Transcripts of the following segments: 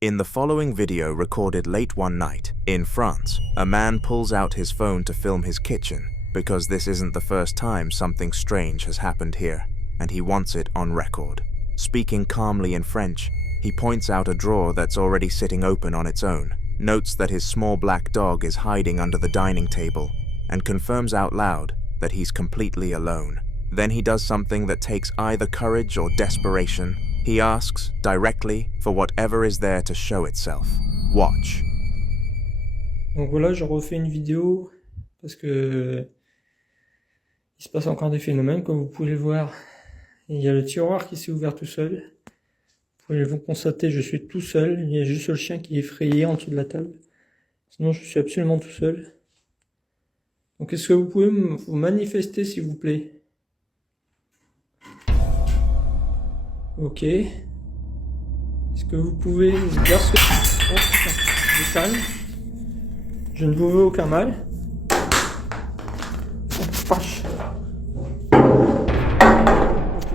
In the following video recorded late one night, in France, a man pulls out his phone to film his kitchen because this isn't the first time something strange has happened here, and he wants it on record. Speaking calmly in French, he points out a drawer that's already sitting open on its own, notes that his small black dog is hiding under the dining table, and confirms out loud that he's completely alone. Then he does something that takes either courage or desperation. He asks, directly, for whatever is there to show itself. Watch. Donc voilà, je refais une vidéo parce que il se passe encore des phénomènes, comme vous pouvez le voir. Il y a le tiroir qui s'est ouvert tout seul. Vous pouvez le constater, je suis tout seul. Il y a juste le chien qui est effrayé en dessous de la table. Sinon, je suis absolument tout seul. Donc, est-ce que vous pouvez vous manifester, s'il vous plaît? Ok. Est-ce que vous pouvez vous dire ce que... Oh putain, je calme. Je ne vous veux aucun mal. Oh, vache. Ok,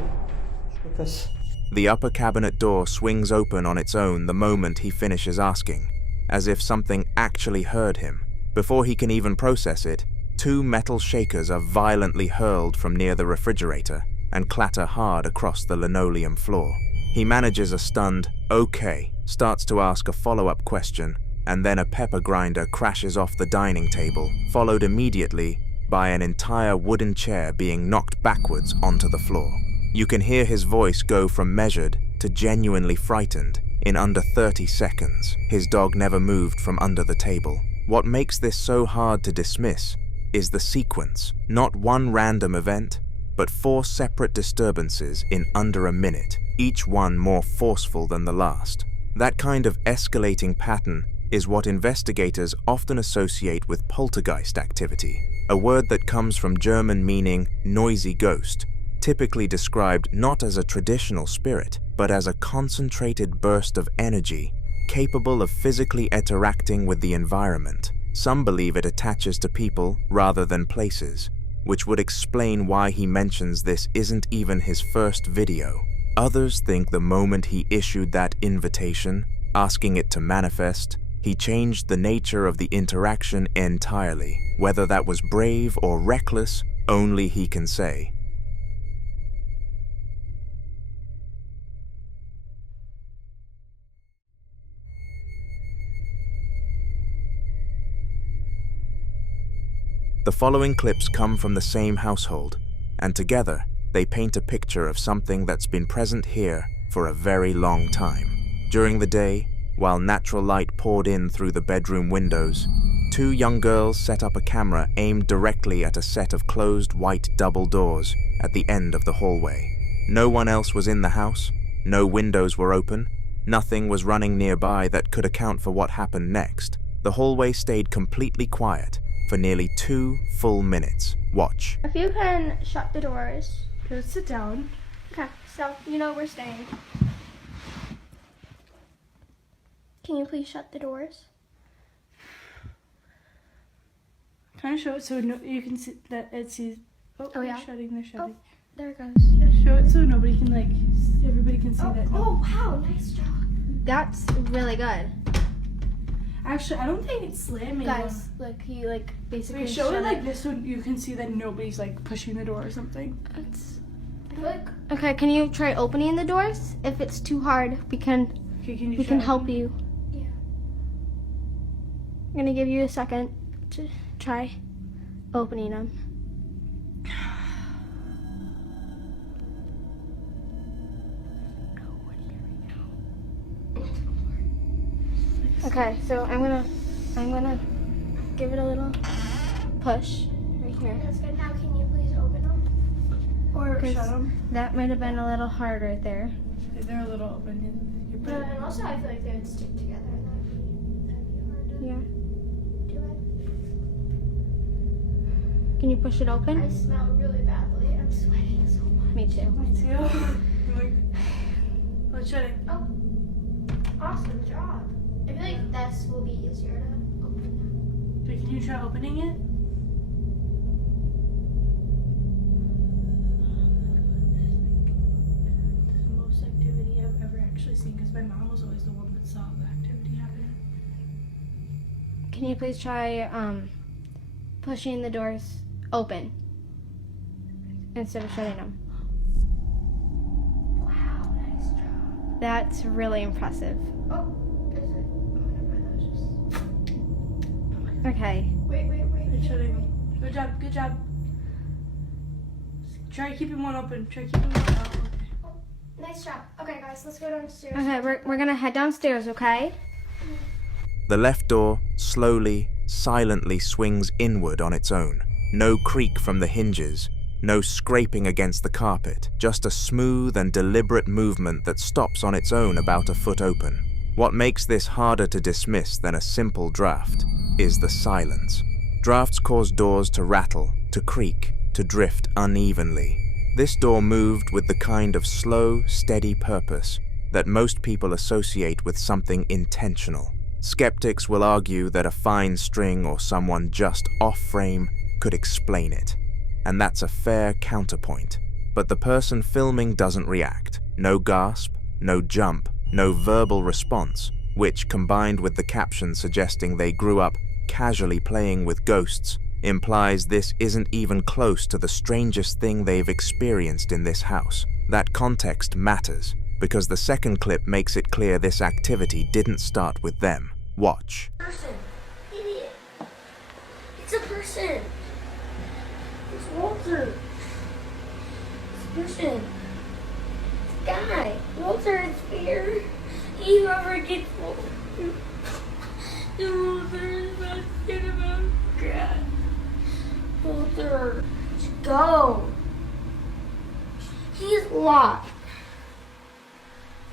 je me casse. The upper cabinet door swings open on its own the moment he finishes asking, as if something actually heard him. Before he can even process it, two metal shakers are violently hurled from near the refrigerator and clatter hard across the linoleum floor. He manages a stunned, "Okay," starts to ask a follow-up question, and then a pepper grinder crashes off the dining table, followed immediately by an entire wooden chair being knocked backwards onto the floor. You can hear his voice go from measured to genuinely frightened in under 30 seconds. His dog never moved from under the table. What makes this so hard to dismiss is the sequence, not one random event, but 4 separate disturbances in under a minute, each one more forceful than the last. That kind of escalating pattern is what investigators often associate with poltergeist activity, a word that comes from German meaning noisy ghost, typically described not as a traditional spirit, but as a concentrated burst of energy capable of physically interacting with the environment. Some believe it attaches to people rather than places, which would explain why he mentions this isn't even his first video. Others think the moment he issued that invitation, asking it to manifest, he changed the nature of the interaction entirely. Whether that was brave or reckless, only he can say. The following clips come from the same household, and together they paint a picture of something that's been present here for a very long time. During the day, while natural light poured in through the bedroom windows, 2 young girls set up a camera aimed directly at a set of closed white double doors at the end of the hallway. No one else was in the house, no windows were open, nothing was running nearby that could account for what happened next. The hallway stayed completely quiet for nearly 2 full minutes. Watch. If you can shut the doors. Okay, let's sit down. Okay, so you know we're staying. Can you please shut the doors? Can I show it so you can see that it sees? Oh yeah. They're shutting. Oh, there it goes. Yeah, show it so nobody can everybody can see that. Oh wow, nice job. That's really good. Actually, I don't think it's slamming. Guys, like he basically Wait, show it shut like this so you can see that nobody's pushing the door or something. I feel like. Okay, can you try opening the doors? If it's too hard, we can help you. Yeah. I'm gonna give you a second to try opening them. Okay, so I'm gonna give it a little push right here. That's good. Now can you please open them? Or shut them. That might have been a little hard right there. They're a little open. And also I feel like they would stick together. That'd be hard to do it. Can you push it open? I smell really badly. I'm sweating so much. Me too. Me too. Let's shut it. Oh, awesome job. I feel like this will be easier to open. Wait, can you try opening it? This is the most activity I've ever actually actually seen because my mom was always the one that saw the activity happening. Can you please try pushing the doors open instead of shutting them? Wow, nice job. That's really impressive. Oh, is it? Oh, no, okay. Wait. It's shutting them. Good job. Try keeping one open. Oh, nice job. Okay, guys, let's go downstairs. Okay, we're gonna head downstairs, okay? The left door slowly, silently swings inward on its own. No creak from the hinges, no scraping against the carpet, just a smooth and deliberate movement that stops on its own about a foot open. What makes this harder to dismiss than a simple draft is the silence. Drafts cause doors to rattle, to creak, to drift unevenly. This door moved with the kind of slow, steady purpose that most people associate with something intentional. Skeptics will argue that a fine string or someone just off-frame could explain it, and that's a fair counterpoint. But the person filming doesn't react. No gasp, no jump, no verbal response, which, combined with the caption suggesting they grew up casually playing with ghosts, implies this isn't even close to the strangest thing they've experienced in this house. That context matters, because the second clip makes it clear this activity didn't start with them. Watch. Person. Idiot. It's a person. It's Walter. It's a person. It's a guy. Walter, it's here. Whoever gets Walter. Walter is not good about God. Walter, let's go. He's locked.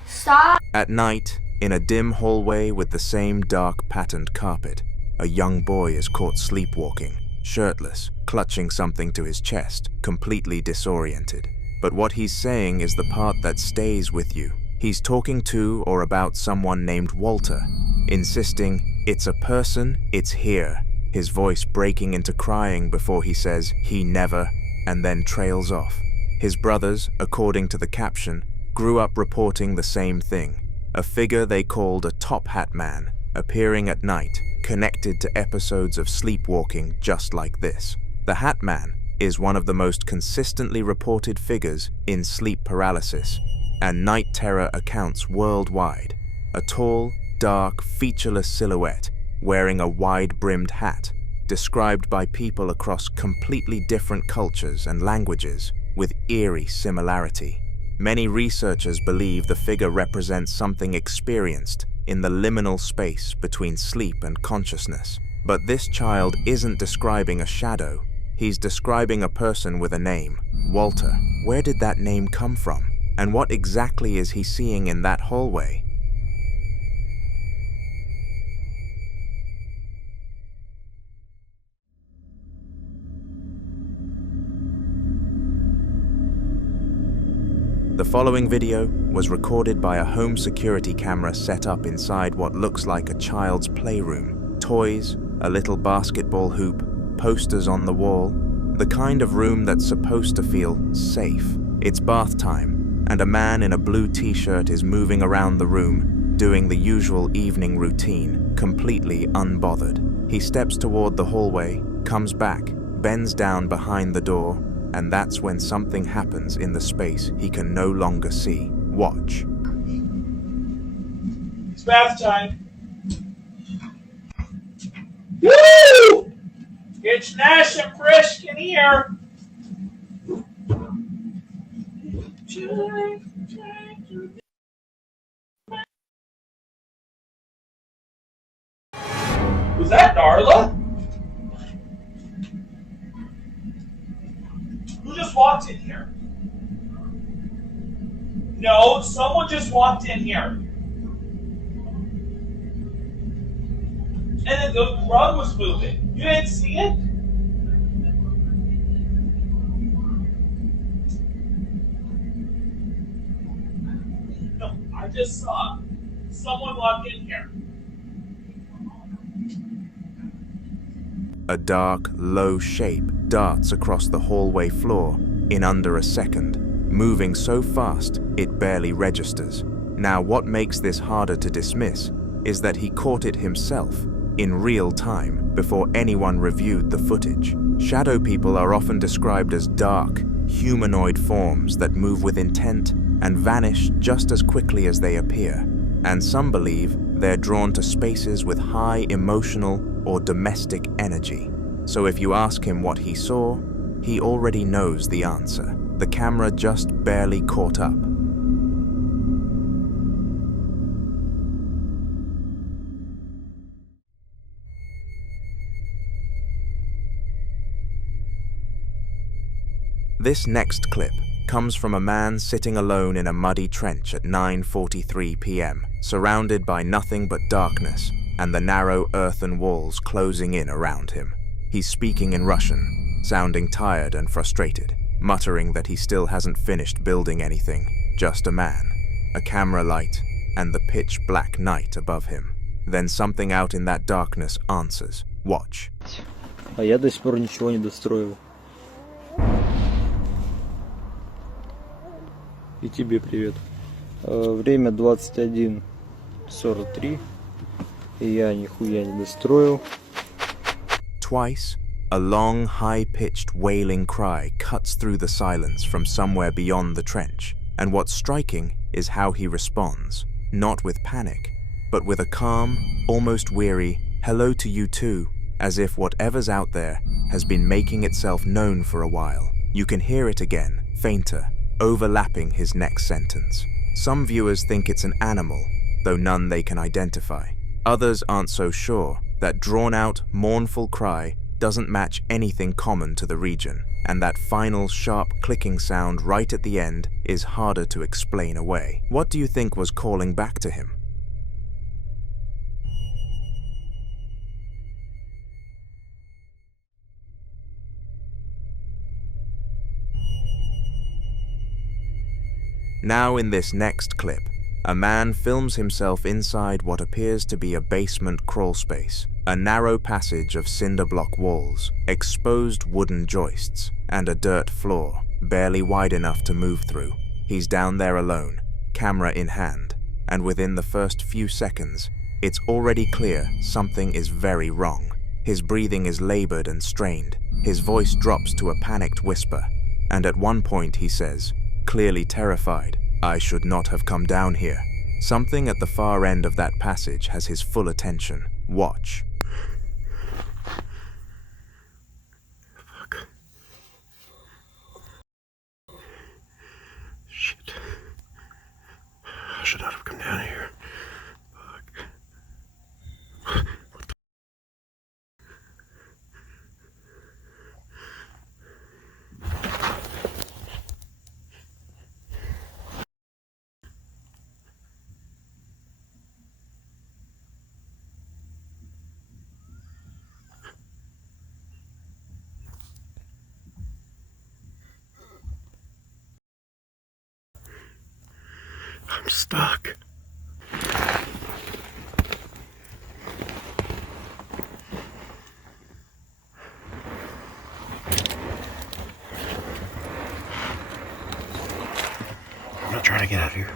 Stop. At night, in a dim hallway with the same dark patterned carpet, a young boy is caught sleepwalking, shirtless, clutching something to his chest, completely disoriented. But what he's saying is the part that stays with you. He's talking to or about someone named Walter, insisting, "It's a person, it's here," his voice breaking into crying before he says, "He never," and then trails off. His brothers, according to the caption, grew up reporting the same thing, a figure they called a top hat man, appearing at night, connected to episodes of sleepwalking just like this. The Hat Man is one of the most consistently reported figures in sleep paralysis and night terror accounts worldwide. A tall, dark, featureless silhouette wearing a wide-brimmed hat, described by people across completely different cultures and languages with eerie similarity. Many researchers believe the figure represents something experienced in the liminal space between sleep and consciousness. But this child isn't describing a shadow, he's describing a person with a name, Walter. Where did that name come from? And what exactly is he seeing in that hallway? The following video was recorded by a home security camera set up inside what looks like a child's playroom. Toys, a little basketball hoop, posters on the wall, the kind of room that's supposed to feel safe. It's bath time, and a man in a blue t-shirt is moving around the room, doing the usual evening routine, completely unbothered. He steps toward the hallway, comes back, bends down behind the door, and that's when something happens in the space he can no longer see. Watch. It's bath time. Woo! It's nice and brisk in here. Was that Darla? Who just walked in here? No, someone just walked in here. And then the rug was moving. You didn't see it? No, I just saw someone walk in here. A dark, low shape darts across the hallway floor in under a second, moving so fast it barely registers. Now, what makes this harder to dismiss is that he caught it himself, in real time, before anyone reviewed the footage. Shadow people are often described as dark, humanoid forms that move with intent and vanish just as quickly as they appear. And some believe they're drawn to spaces with high emotional or domestic energy. So if you ask him what he saw, he already knows the answer. The camera just barely caught up. This next clip comes from a man sitting alone in a muddy trench at 9:43 p.m., surrounded by nothing but darkness and the narrow earthen walls closing in around him. He's speaking in Russian, sounding tired and frustrated, muttering that he still hasn't finished building anything, just a man, a camera light, and the pitch black night above him. Then something out in that darkness answers, "Watch." А я до сих пор ничего не достроил. И тебе привет. Время 21:43. И я нихуя не достроил. Twice, a long, high-pitched wailing cry cuts through the silence from somewhere beyond the trench, and what's striking is how he responds, not with panic, but with a calm, almost weary, "hello to you too," as if whatever's out there has been making itself known for a while. You can hear it again, fainter, overlapping his next sentence. Some viewers think it's an animal, though none they can identify. Others aren't so sure. That drawn-out, mournful cry doesn't match anything common to the region, and that final sharp clicking sound right at the end is harder to explain away. What do you think was calling back to him? Now in this next clip, a man films himself inside what appears to be a basement crawl space, a narrow passage of cinder block walls, exposed wooden joists, and a dirt floor, barely wide enough to move through. He's down there alone, camera in hand, and within the first few seconds, it's already clear something is very wrong. His breathing is labored and strained, his voice drops to a panicked whisper, and at one point he says, clearly terrified, "I should not have come down here." Something at the far end of that passage has his full attention. Watch. Fuck. Shit. I should not have come down here. Fuck. What the? I'm stuck. I'm not trying to get out of here.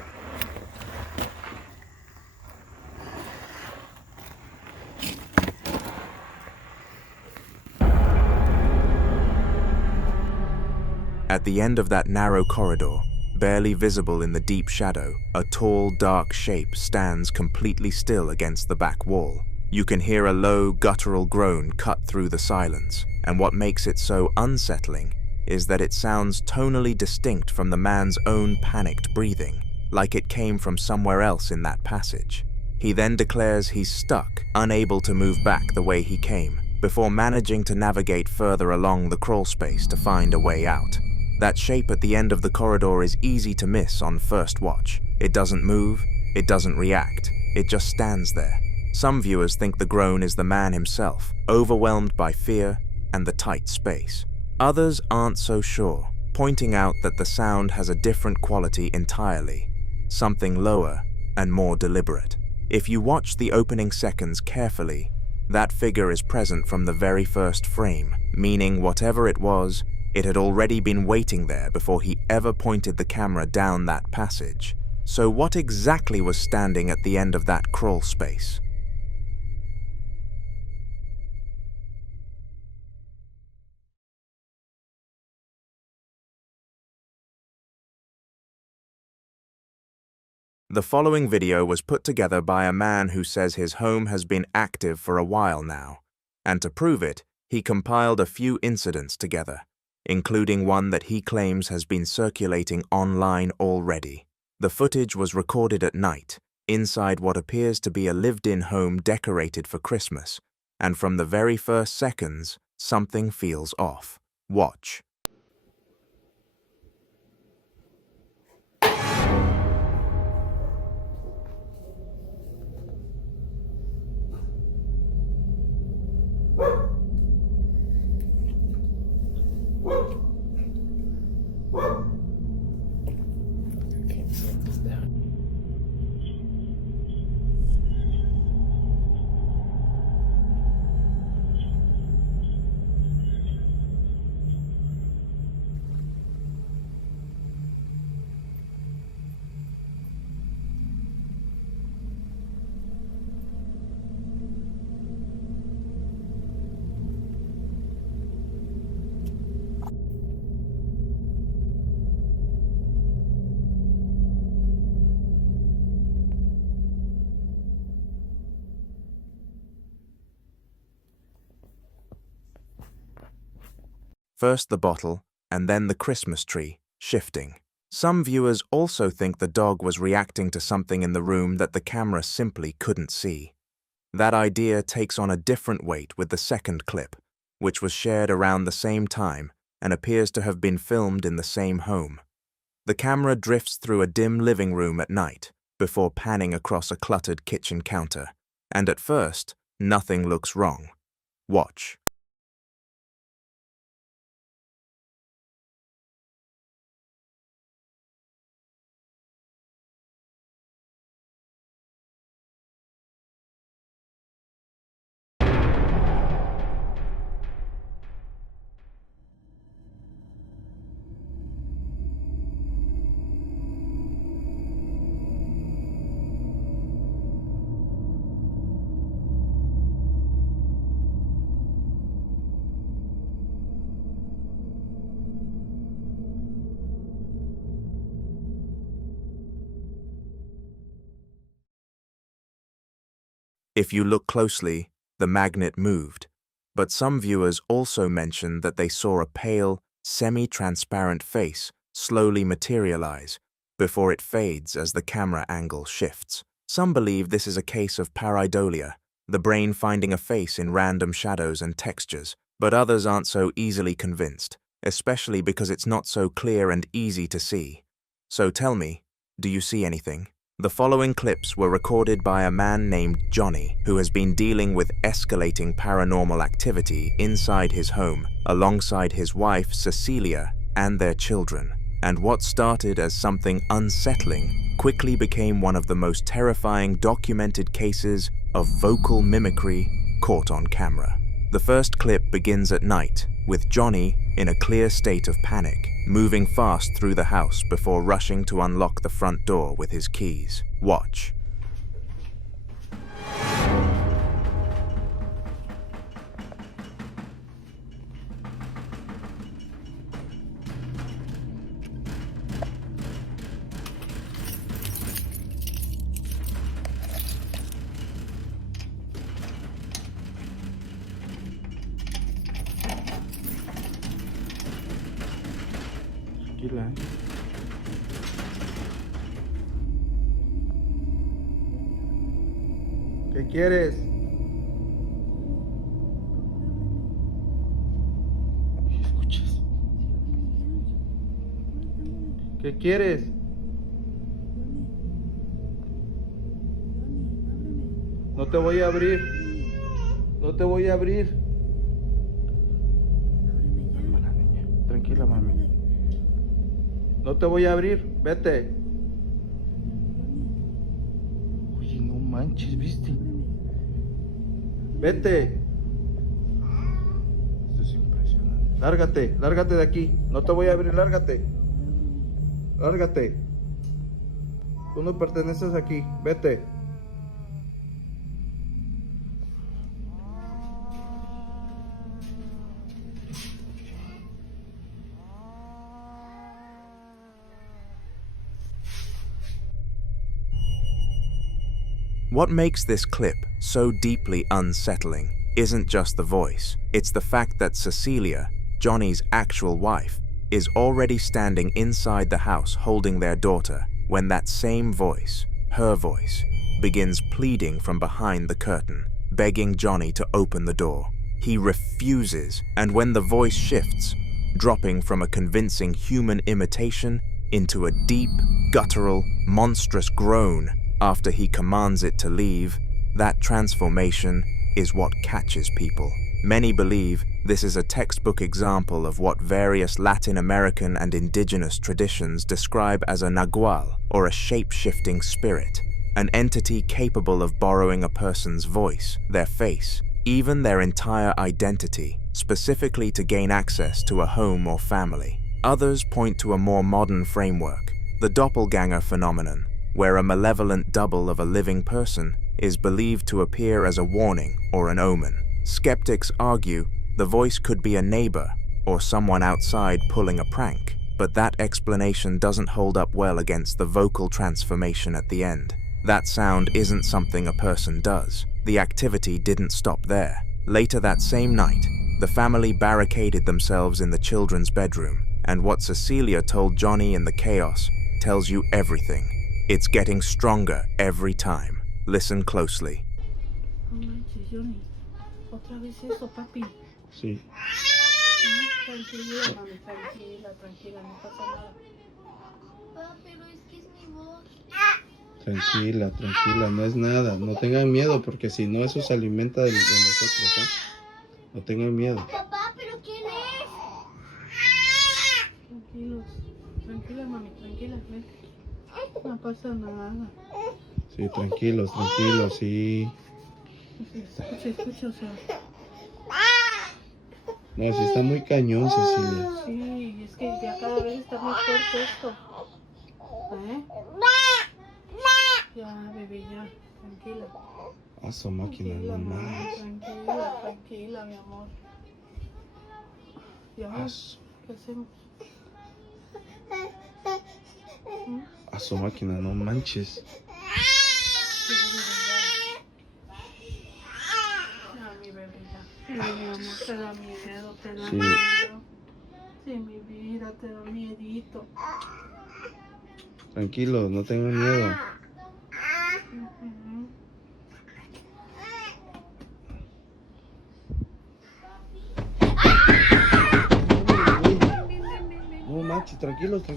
At the end of that narrow corridor, barely visible in the deep shadow, a tall, dark shape stands completely still against the back wall. You can hear a low, guttural groan cut through the silence, and what makes it so unsettling is that it sounds tonally distinct from the man's own panicked breathing, like it came from somewhere else in that passage. He then declares he's stuck, unable to move back the way he came, before managing to navigate further along the crawl space to find a way out. That shape at the end of the corridor is easy to miss on first watch. It doesn't move, it doesn't react, it just stands there. Some viewers think the groan is the man himself, overwhelmed by fear and the tight space. Others aren't so sure, pointing out that the sound has a different quality entirely, something lower and more deliberate. If you watch the opening seconds carefully, that figure is present from the very first frame, meaning whatever it was, it had already been waiting there before he ever pointed the camera down that passage. So what exactly was standing at the end of that crawl space? The following video was put together by a man who says his home has been active for a while now, and to prove it, he compiled a few incidents together, including one that he claims has been circulating online already. The footage was recorded at night, inside what appears to be a lived-in home decorated for Christmas, and from the very first seconds, something feels off. Watch. First the bottle, and then the Christmas tree, shifting. Some viewers also think the dog was reacting to something in the room that the camera simply couldn't see. That idea takes on a different weight with the second clip, which was shared around the same time and appears to have been filmed in the same home. The camera drifts through a dim living room at night, before panning across a cluttered kitchen counter, and at first, nothing looks wrong. Watch. If you look closely, the magnet moved, but some viewers also mentioned that they saw a pale, semi-transparent face slowly materialize before it fades as the camera angle shifts. Some believe this is a case of pareidolia, the brain finding a face in random shadows and textures, but others aren't so easily convinced, especially because it's not so clear and easy to see. So tell me, do you see anything? The following clips were recorded by a man named Johnny, who has been dealing with escalating paranormal activity inside his home, alongside his wife Cecilia and their children. And what started as something unsettling quickly became one of the most terrifying documented cases of vocal mimicry caught on camera. The first clip begins at night, with Johnny in a clear state of panic, moving fast through the house before rushing to unlock the front door with his keys. Watch. ¿Qué quieres? ¿Qué escuchas? ¿Qué quieres? No te voy a abrir. No te voy a abrir. Calma, niña. Tranquila, mami. No te voy a abrir. Vete. Oye, no manches, ¿viste? Vete. Esto es impresionante. Lárgate, lárgate de aquí. No te voy a abrir, lárgate. Lárgate. Tú no perteneces aquí. Vete. What makes this clip so deeply unsettling isn't just the voice, it's the fact that Cecilia, Johnny's actual wife, is already standing inside the house holding their daughter when that same voice, her voice, begins pleading from behind the curtain, begging Johnny to open the door. He refuses, and when the voice shifts, dropping from a convincing human imitation into a deep, guttural, monstrous groan after he commands it to leave, that transformation is what catches people. Many believe this is a textbook example of what various Latin American and indigenous traditions describe as a nagual, or a shape-shifting spirit, an entity capable of borrowing a person's voice, their face, even their entire identity, specifically to gain access to a home or family. Others point to a more modern framework, the doppelganger phenomenon, where a malevolent double of a living person is believed to appear as a warning or an omen. Skeptics argue the voice could be a neighbor or someone outside pulling a prank, but that explanation doesn't hold up well against the vocal transformation at the end. That sound isn't something a person does. The activity didn't stop there. Later that same night, the family barricaded themselves in the children's bedroom, and what Cecilia told Johnny in the chaos tells you everything. It's getting stronger every time. Listen closely. No manches, Johnny. Otra vez eso, papi. Sí. Tranquila, mami, tranquila, no pasa nada. Pero es que es mi voz. Tranquila, tranquila, no es nada. No tengan miedo, porque si no, eso se alimenta de nosotros, ¿eh? No tengan miedo. Papá, ¿pero quién es? Tranquilos. Tranquila, mami, tranquila, ven. No pasa nada. Sí, tranquilos, sí. Escucha, o sea. No, sí está muy cañón, Cecilia. Sí, es que ya cada vez está más fuerte esto. ¿Eh? Ya, bebé, ya. Tranquila. A su máquina, no más. Tranquila, mi amor. ¿Y ahora qué hacemos? A su máquina, no manches. Ya, mi bebé, ya. Sí, mi amor, te da miedo, Sí. miedo. Sí, mi vida, te da miedito. Tranquilos, no tengan miedo. Ujú. No manches, tranquilos. No,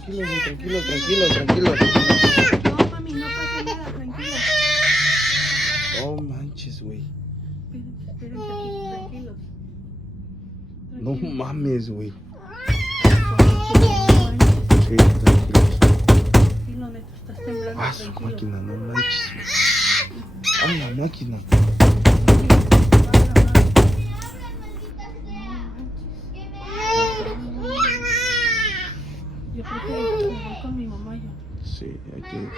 mami, no pasa nada, tranquila. No manches, güey. Espérense aquí, tranquilos. No mames, güey. Tranquilo, Sí, tranquilos. neto, estás temblando, A su tranquilo. máquina, no manches, güey. A la máquina. Yo creo que me voy con mi mamá yo. Sí, hay que vernos.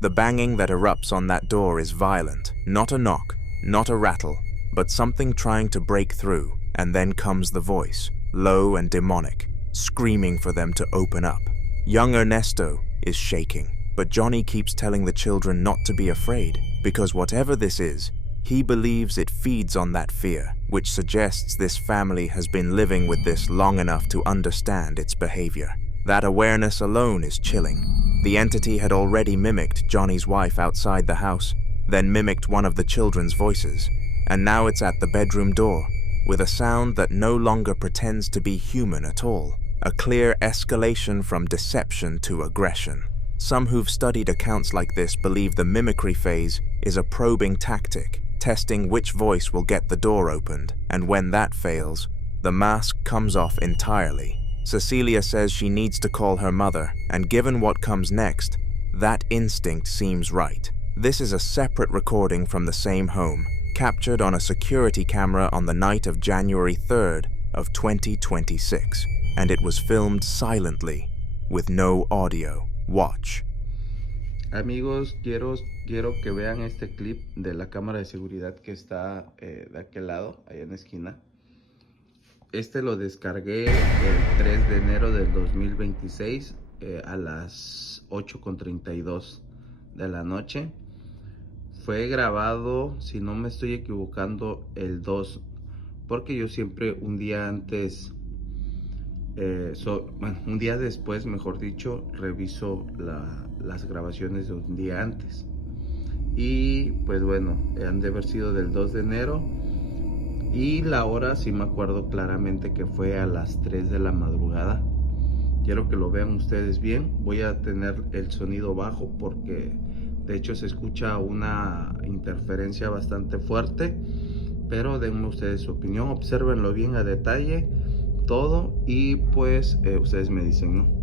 The banging that erupts on that door is violent. Not a knock, not a rattle, but something trying to break through, and then comes the voice, low and demonic, screaming for them to open up. Young Ernesto is shaking, but Johnny keeps telling the children not to be afraid, because whatever this is, he believes it feeds on that fear, which suggests this family has been living with this long enough to understand its behavior. That awareness alone is chilling. The entity had already mimicked Johnny's wife outside the house, then mimicked one of the children's voices, and now it's at the bedroom door, with a sound that no longer pretends to be human at all, a clear escalation from deception to aggression. Some who've studied accounts like this believe the mimicry phase is a probing tactic, testing which voice will get the door opened, and when that fails, the mask comes off entirely. Cecilia says she needs to call her mother, and given what comes next, that instinct seems right. This is a separate recording from the same home, captured on a security camera on the night of January 3rd of 2026, and it was filmed silently, with no audio. Watch. Amigos, quiero que vean este clip de la cámara de seguridad que está de aquel lado, allá en la esquina. Este lo descargué el 3 de enero del 2026 a las 8:32 de la noche. Fue grabado, si no me estoy equivocando, el 2, porque yo siempre un día antes, un día después, mejor dicho, reviso las grabaciones de un día antes. Y pues bueno, han de haber sido del 2 de enero. Y la hora sí me acuerdo claramente que fue a las 3 de la madrugada. Quiero que lo vean ustedes bien. Voy a tener el sonido bajo porque de hecho se escucha una interferencia bastante fuerte. Pero denme ustedes su opinión, obsérvenlo bien a detalle todo y pues ustedes me dicen, ¿no?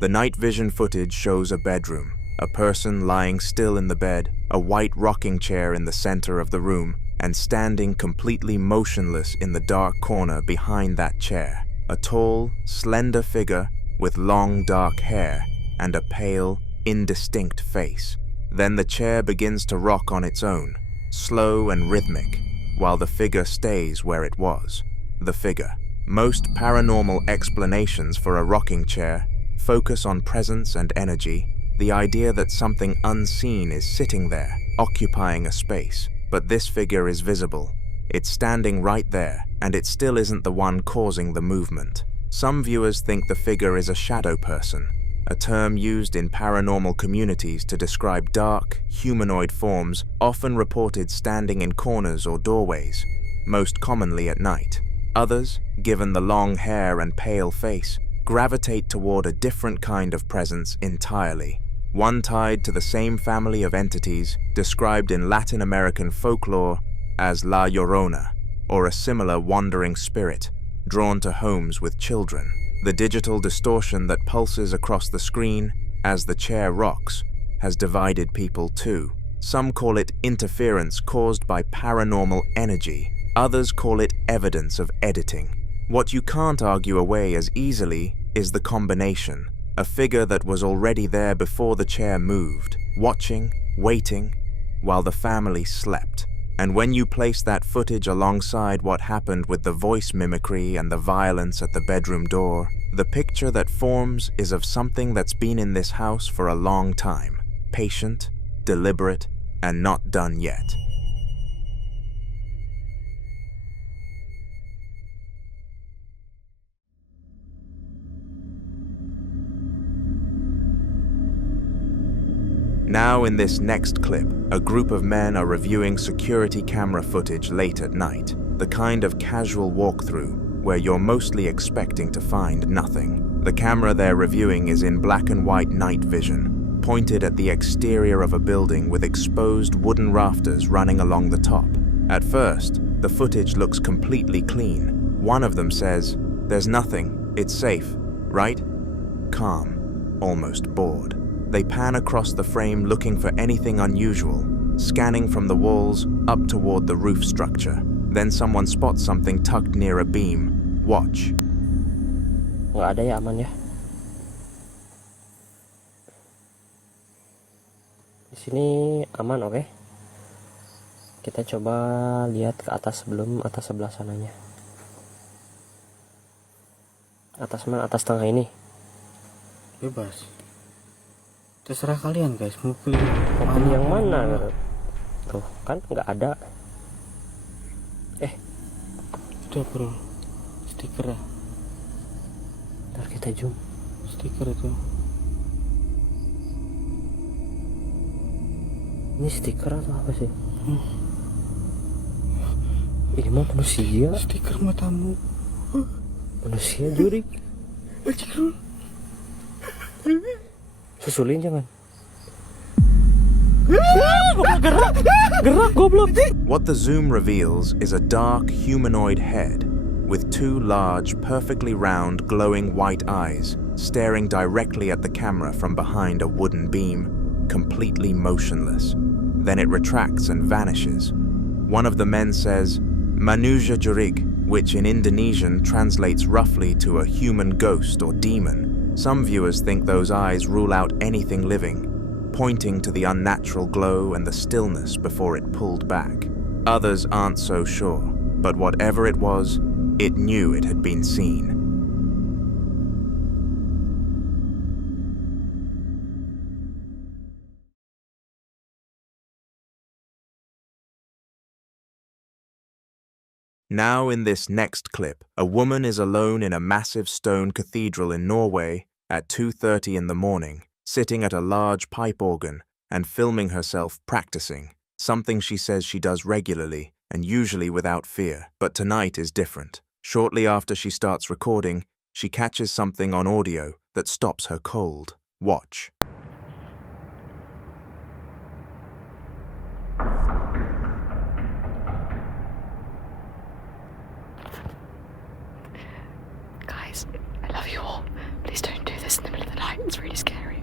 The night vision footage shows a bedroom, a person lying still in the bed, a white rocking chair in the center of the room, and standing completely motionless in the dark corner behind that chair. A tall, slender figure with long dark hair and a pale, indistinct face. Then the chair begins to rock on its own, slow and rhythmic, while the figure stays where it was. The figure. Most paranormal explanations for a rocking chair focus on presence and energy, the idea that something unseen is sitting there, occupying a space. But this figure is visible. It's standing right there, and it still isn't the one causing the movement. Some viewers think the figure is a shadow person, a term used in paranormal communities to describe dark, humanoid forms often reported standing in corners or doorways, most commonly at night. Others, given the long hair and pale face, gravitate toward a different kind of presence entirely, one tied to the same family of entities described in Latin American folklore as La Llorona, or a similar wandering spirit drawn to homes with children. The digital distortion that pulses across the screen as the chair rocks has divided people too. Some call it interference caused by paranormal energy. Others call it evidence of editing. What you can't argue away as easily is the combination, a figure that was already there before the chair moved, watching, waiting, while the family slept. And when you place that footage alongside what happened with the voice mimicry and the violence at the bedroom door, the picture that forms is of something that's been in this house for a long time, patient, deliberate, and not done yet. Now in this next clip, a group of men are reviewing security camera footage late at night, the kind of casual walkthrough where you're mostly expecting to find nothing. The camera they're reviewing is in black and white night vision, pointed at the exterior of a building with exposed wooden rafters running along the top. At first, the footage looks completely clean. One of them says, "There's nothing, it's safe, right?" Calm, almost bored. They pan across the frame looking for anything unusual, scanning from the walls up toward the roof structure. Then someone spots something tucked near a beam. Watch. Nggak ada ya, aman ya. Di sini aman, oke? Kita coba lihat ke atas sebelum atas sebelah sananya. Atas mana? Atas tengah ini. Bebas. Terserah kalian guys, mau pilih yang mana? Tuh kan nggak ada. Itu bro, stiker ya. Ntar kita zoom. Stiker itu. Ini stiker atau apa sih? Ini mah manusia. Stiker matamu. Manusia jurik. Susulin jangan. Gerak goblok. What the zoom reveals is a dark humanoid head with two large, perfectly round, glowing white eyes staring directly at the camera from behind a wooden beam, completely motionless. Then it retracts and vanishes. One of the men says, "Manusia jurig," which in Indonesian translates roughly to a human ghost or demon. Some viewers think those eyes rule out anything living, pointing to the unnatural glow and the stillness before it pulled back. Others aren't so sure, but whatever it was, it knew it had been seen. Now in this next clip, a woman is alone in a massive stone cathedral in Norway at 2:30 in the morning, sitting at a large pipe organ and filming herself practicing, something she says she does regularly and usually without fear. But tonight is different. Shortly after she starts recording, she catches something on audio that stops her cold. Watch. Guys, I love you all. Please don't do this in the middle of the night. It's really scary.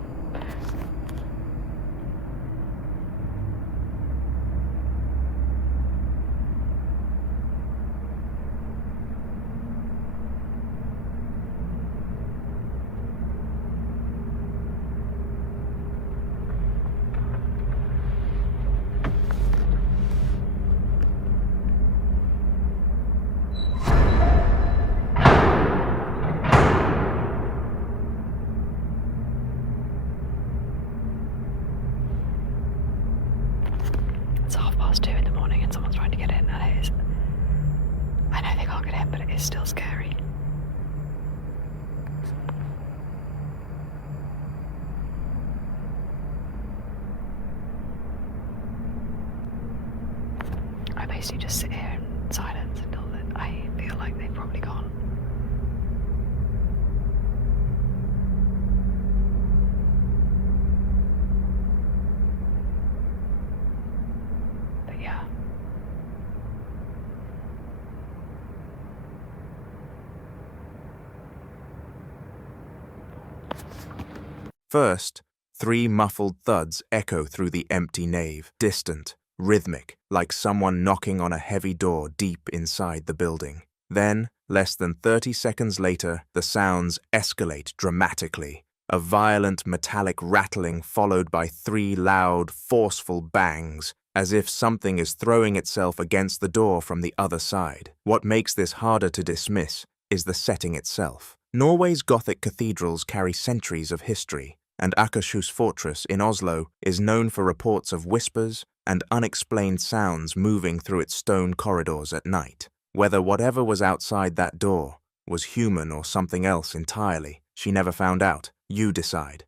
It's 2:30 in the morning and someone's trying to get in, and it is... I know they can't get in, but it is still scary. I basically just sit here in silence until I feel like they've probably gone. But yeah. First, 3 muffled thuds echo through the empty nave, distant, rhythmic, like someone knocking on a heavy door deep inside the building. Then, less than 30 seconds later, the sounds escalate dramatically. A violent metallic rattling followed by 3 loud, forceful bangs, as if something is throwing itself against the door from the other side. What makes this harder to dismiss is the setting itself. Norway's Gothic cathedrals carry centuries of history, and Akershus Fortress in Oslo is known for reports of whispers and unexplained sounds moving through its stone corridors at night. Whether whatever was outside that door was human or something else entirely, she never found out. You decide.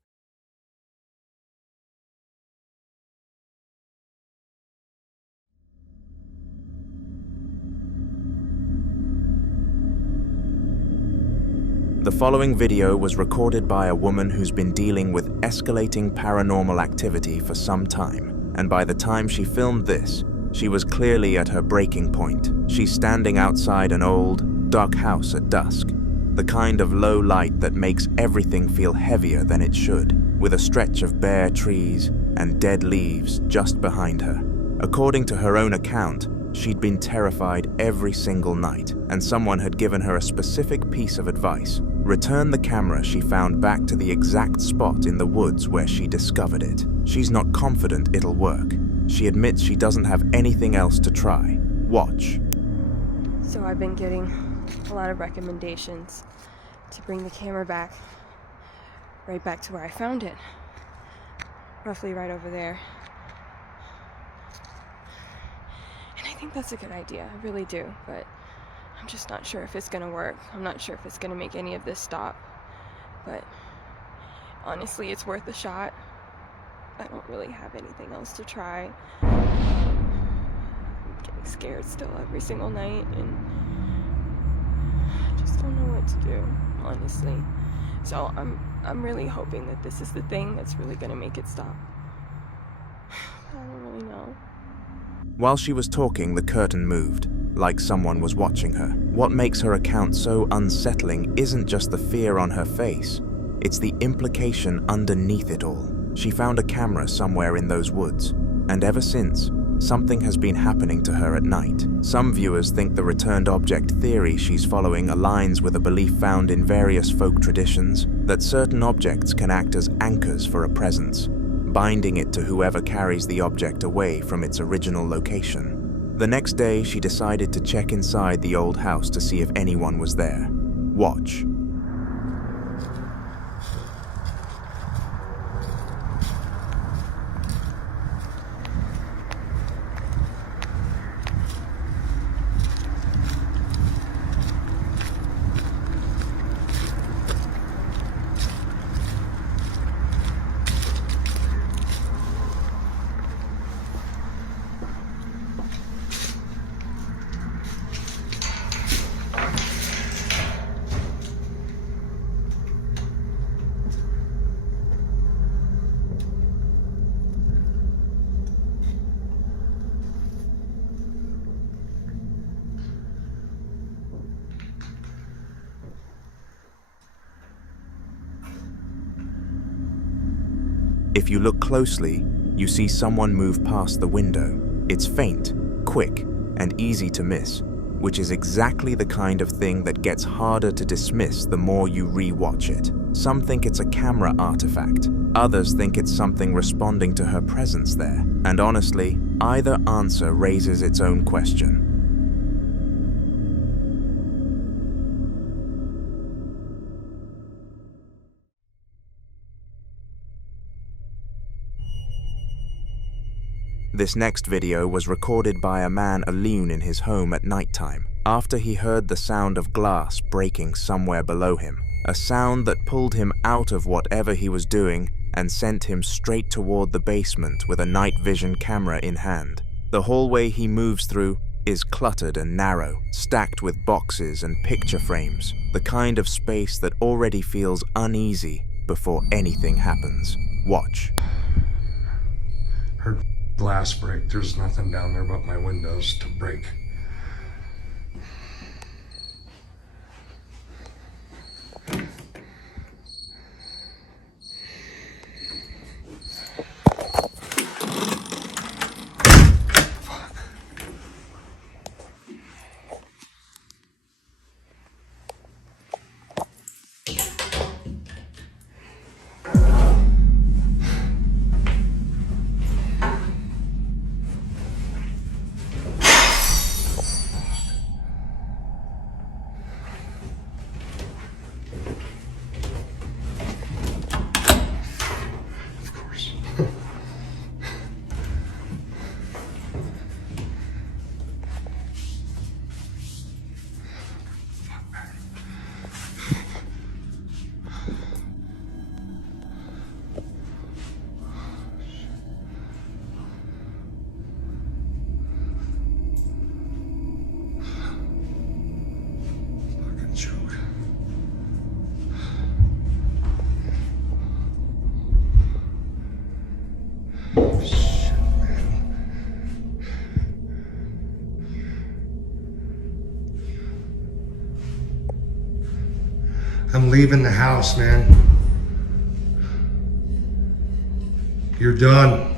The following video was recorded by a woman who's been dealing with escalating paranormal activity for some time, and by the time she filmed this, she was clearly at her breaking point. She's standing outside an old, dark house at dusk, the kind of low light that makes everything feel heavier than it should, with a stretch of bare trees and dead leaves just behind her. According to her own account, she'd been terrified every single night, and someone had given her a specific piece of advice: return the camera she found back to the exact spot in the woods where she discovered it. She's not confident it'll work. She admits she doesn't have anything else to try. Watch. So I've been getting a lot of recommendations to bring the camera back, right back to where I found it. Roughly right over there. And I think that's a good idea, I really do, but I'm just not sure if it's gonna work. I'm not sure if it's gonna make any of this stop, but honestly, it's worth a shot. I don't really have anything else to try. I'm getting scared still every single night, and I just don't know what to do, honestly. So I'm really hoping that this is the thing that's really gonna make it stop. I don't really know. While she was talking, the curtain moved, like someone was watching her. What makes her account so unsettling isn't just the fear on her face, it's the implication underneath it all. She found a camera somewhere in those woods, and ever since, something has been happening to her at night. Some viewers think the returned object theory she's following aligns with a belief found in various folk traditions that certain objects can act as anchors for a presence, binding it to whoever carries the object away from its original location. The next day, she decided to check inside the old house to see if anyone was there. Watch. If you look closely, you see someone move past the window. It's faint, quick, and easy to miss, which is exactly the kind of thing that gets harder to dismiss the more you re-watch it. Some think it's a camera artifact. Others think it's something responding to her presence there. And honestly, either answer raises its own question. This next video was recorded by a man alone in his home at nighttime, after he heard the sound of glass breaking somewhere below him, a sound that pulled him out of whatever he was doing and sent him straight toward the basement with a night vision camera in hand. The hallway he moves through is cluttered and narrow, stacked with boxes and picture frames, the kind of space that already feels uneasy before anything happens. Watch. Heard glass break. There's nothing down there but my windows to break. I'm leaving the house, man. You're done.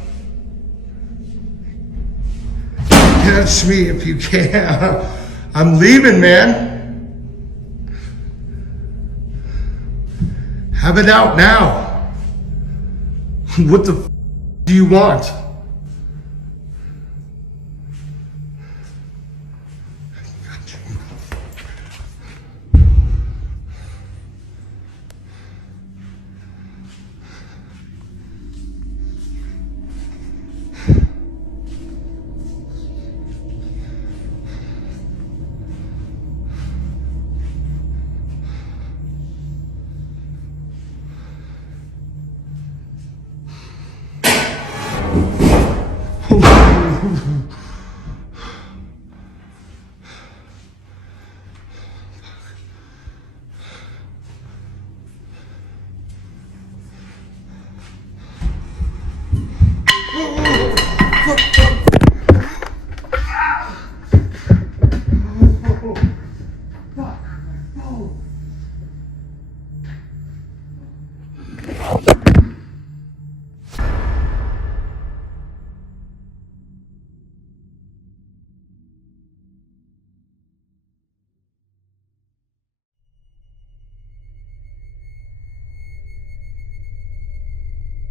Catch me if you can. I'm leaving, man. Have it out now! What the do you want?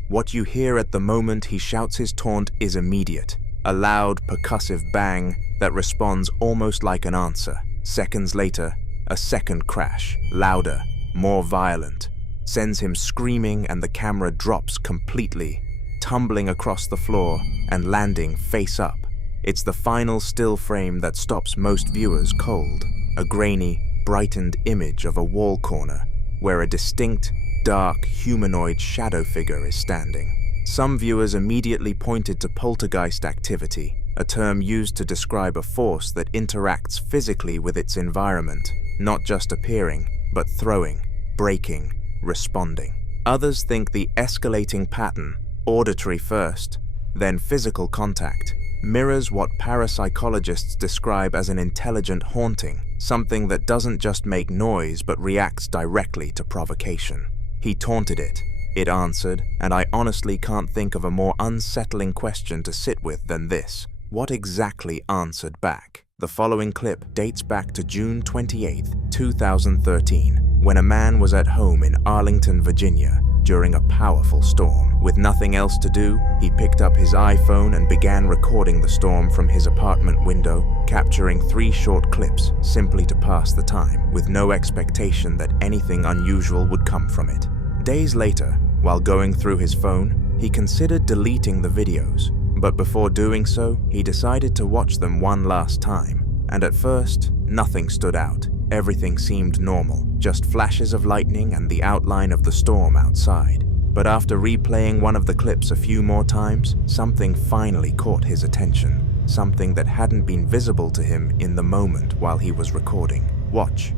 What you hear at the moment he shouts his taunt is immediate, a loud, percussive bang that responds almost like an answer. Seconds later, a second crash, louder, more violent, sends him screaming, and the camera drops completely, tumbling across the floor and landing face up. It's the final still frame that stops most viewers cold, a grainy, brightened image of a wall corner where a distinct, dark, humanoid shadow figure is standing. Some viewers immediately pointed to poltergeist activity, a term used to describe a force that interacts physically with its environment, not just appearing, but throwing, breaking, responding. Others think the escalating pattern, auditory first, then physical contact, mirrors what parapsychologists describe as an intelligent haunting, something that doesn't just make noise but reacts directly to provocation. He taunted it, it answered, and I honestly can't think of a more unsettling question to sit with than this. What exactly answered back? The following clip dates back to June 28, 2013, when a man was at home in Arlington, Virginia, during a powerful storm. With nothing else to do, he picked up his iPhone and began recording the storm from his apartment window, capturing 3 short clips simply to pass the time, with no expectation that anything unusual would come from it. Days later, while going through his phone, he considered deleting the videos, but before doing so, he decided to watch them one last time, and at first, nothing stood out. Everything seemed normal, just flashes of lightning and the outline of the storm outside. But after replaying one of the clips a few more times, something finally caught his attention, something that hadn't been visible to him in the moment while he was recording. Watch.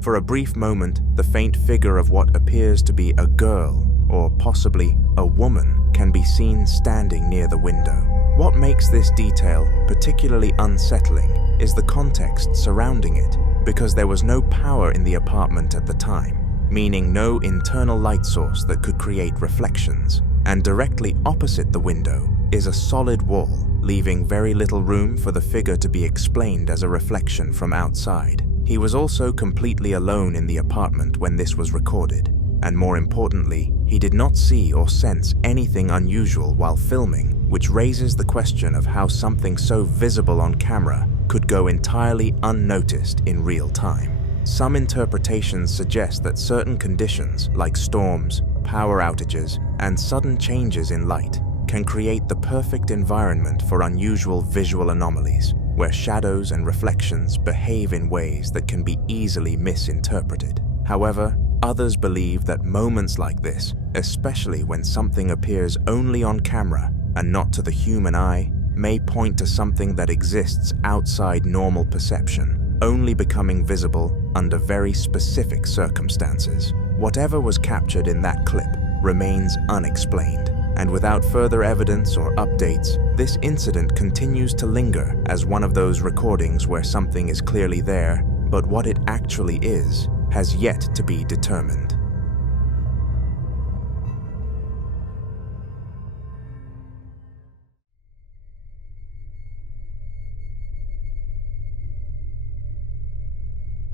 For a brief moment, the faint figure of what appears to be a girl, or possibly a woman, can be seen standing near the window. What makes this detail particularly unsettling is the context surrounding it, because there was no power in the apartment at the time, meaning no internal light source that could create reflections, and directly opposite the window is a solid wall, leaving very little room for the figure to be explained as a reflection from outside. He was also completely alone in the apartment when this was recorded, and more importantly, he did not see or sense anything unusual while filming, which raises the question of how something so visible on camera could go entirely unnoticed in real time. Some interpretations suggest that certain conditions, like storms, power outages, and sudden changes in light, can create the perfect environment for unusual visual anomalies, where shadows and reflections behave in ways that can be easily misinterpreted. However, others believe that moments like this, especially when something appears only on camera and not to the human eye, may point to something that exists outside normal perception, only becoming visible under very specific circumstances. Whatever was captured in that clip remains unexplained, and without further evidence or updates, this incident continues to linger as one of those recordings where something is clearly there, but what it actually is has yet to be determined.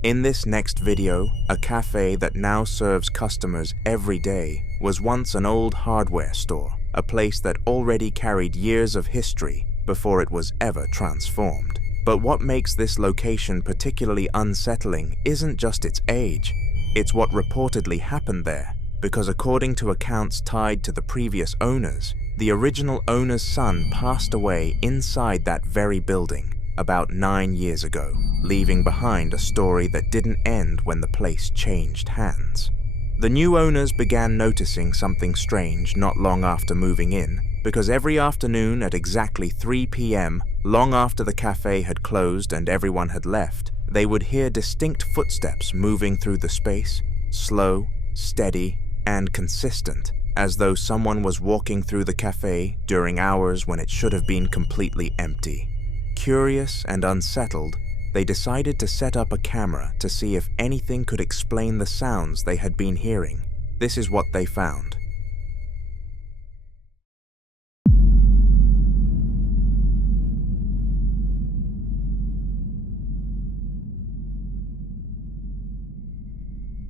In this next video, a cafe that now serves customers every day was once an old hardware store, a place that already carried years of history before it was ever transformed. But what makes this location particularly unsettling isn't just its age, it's what reportedly happened there, because according to accounts tied to the previous owners, the original owner's son passed away inside that very building about 9 years ago, leaving behind a story that didn't end when the place changed hands. The new owners began noticing something strange not long after moving in, because every afternoon at exactly 3 p.m., long after the cafe had closed and everyone had left, they would hear distinct footsteps moving through the space, slow, steady, and consistent, as though someone was walking through the cafe during hours when it should have been completely empty. Curious and unsettled, they decided to set up a camera to see if anything could explain the sounds they had been hearing. This is what they found.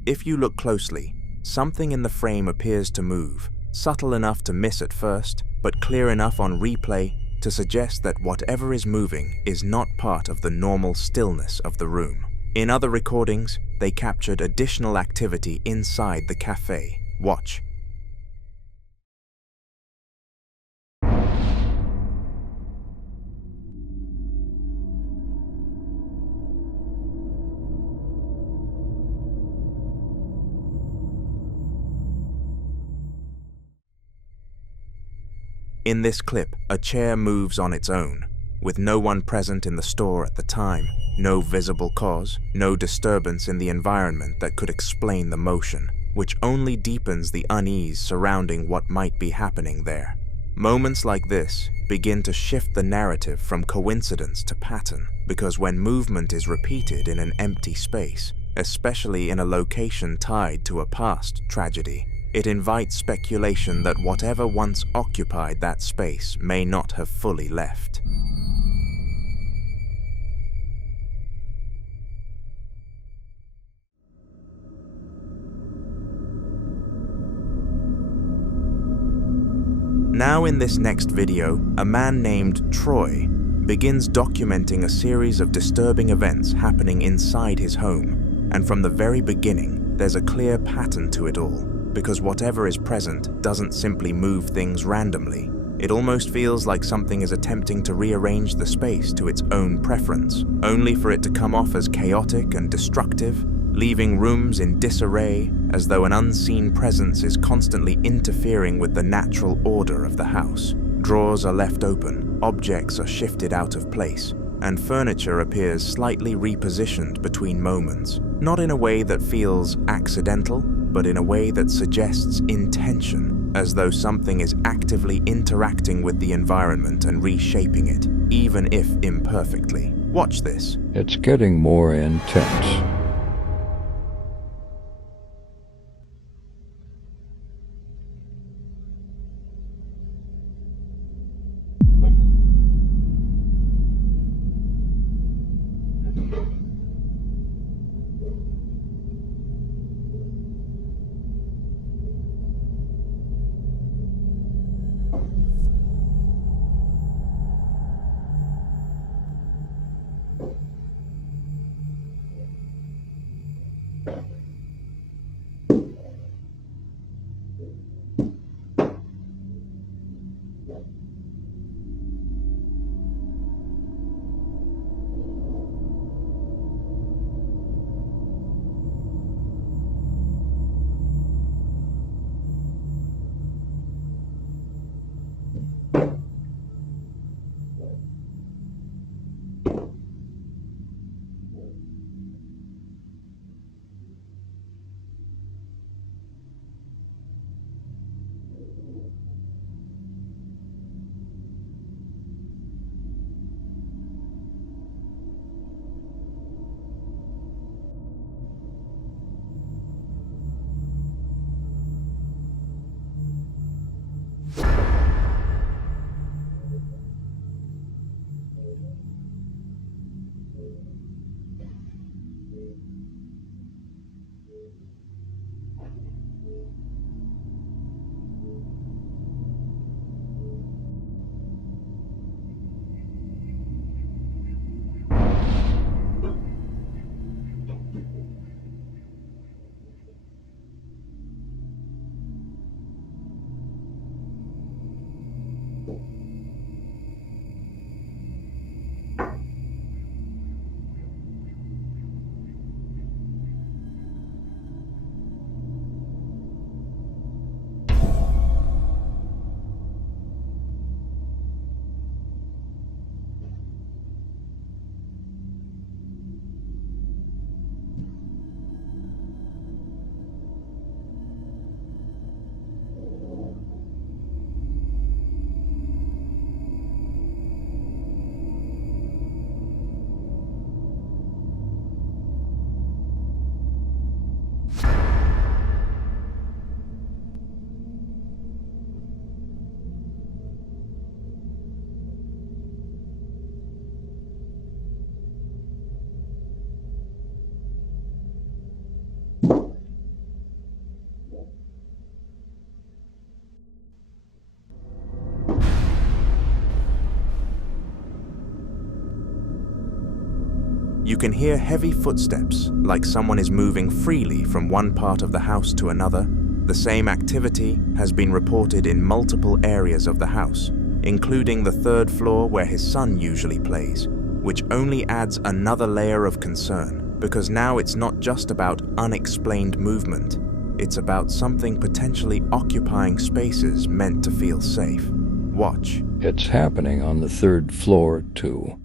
If you look closely, something in the frame appears to move, subtle enough to miss at first, but clear enough on replay to suggest that whatever is moving is not part of the normal stillness of the room. In other recordings, they captured additional activity inside the cafe. Watch. In this clip, a chair moves on its own, with no one present in the store at the time, no visible cause, no disturbance in the environment that could explain the motion, which only deepens the unease surrounding what might be happening there. Moments like this begin to shift the narrative from coincidence to pattern, because when movement is repeated in an empty space, especially in a location tied to a past tragedy, it invites speculation that whatever once occupied that space may not have fully left. Now in this next video, a man named Troy begins documenting a series of disturbing events happening inside his home, and from the very beginning, there's a clear pattern to it all. Because whatever is present doesn't simply move things randomly. It almost feels like something is attempting to rearrange the space to its own preference, only for it to come off as chaotic and destructive, leaving rooms in disarray as though an unseen presence is constantly interfering with the natural order of the house. Drawers are left open, objects are shifted out of place, and furniture appears slightly repositioned between moments, not in a way that feels accidental, but in a way that suggests intention, as though something is actively interacting with the environment and reshaping it, even if imperfectly. Watch this. It's getting more intense. You can hear heavy footsteps, like someone is moving freely from one part of the house to another. The same activity has been reported in multiple areas of the house, including the third floor where his son usually plays, which only adds another layer of concern, because now it's not just about unexplained movement, it's about something potentially occupying spaces meant to feel safe. Watch. It's happening on the third floor, too.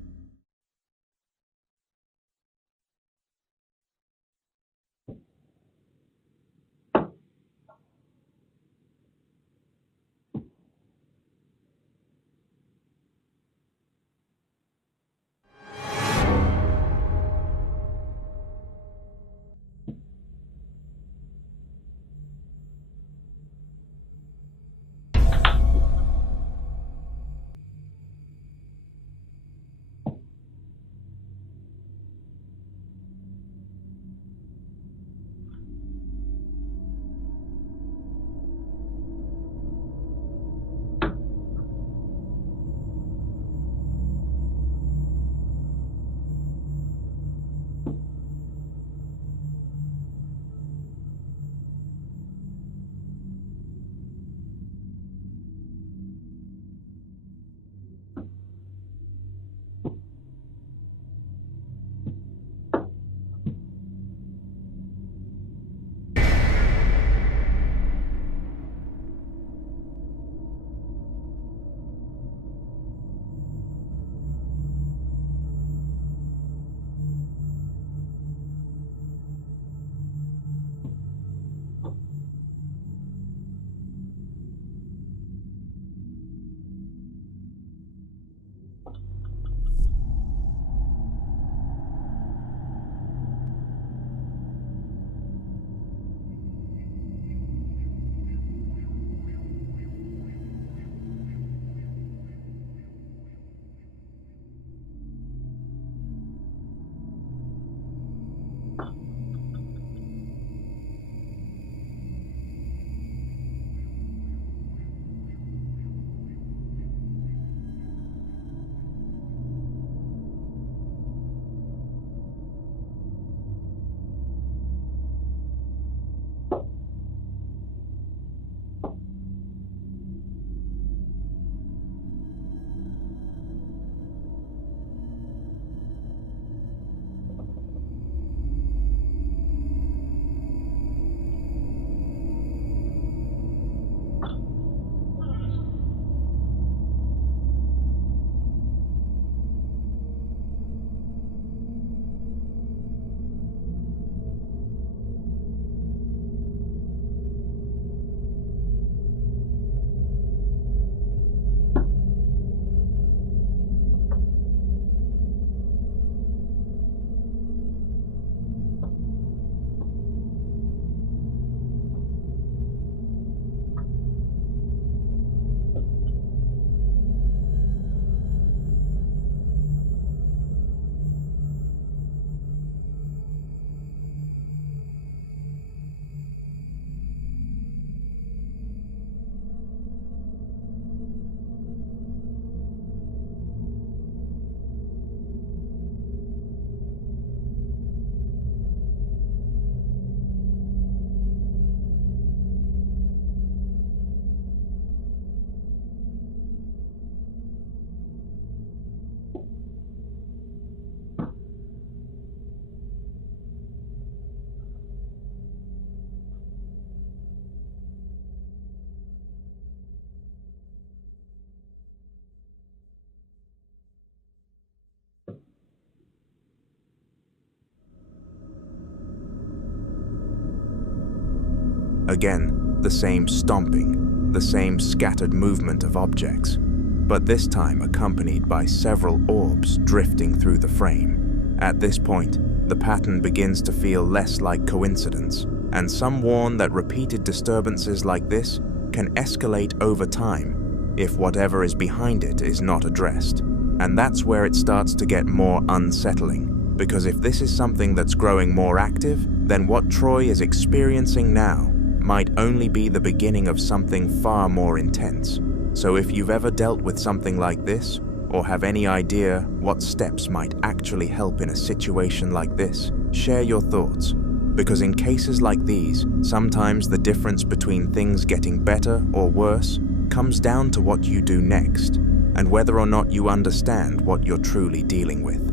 Again, the same stomping, the same scattered movement of objects, but this time accompanied by several orbs drifting through the frame. At this point, the pattern begins to feel less like coincidence, and some warn that repeated disturbances like this can escalate over time if whatever is behind it is not addressed. And that's where it starts to get more unsettling, because if this is something that's growing more active, then what Troy is experiencing now might only be the beginning of something far more intense. So if you've ever dealt with something like this, or have any idea what steps might actually help in a situation like this? Share your thoughts, because in cases like these, sometimes the difference between things getting better or worse comes down to what you do next, and whether or not you understand what you're truly dealing with.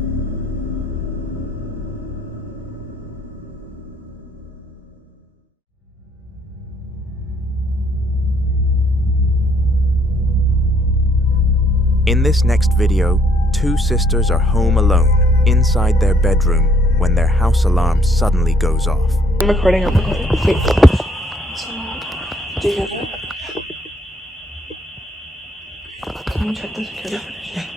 In this next video, two sisters are home alone inside their bedroom when their house alarm suddenly goes off. I'm recording. Wait. So loud. Do you hear that? Can you check the security footage?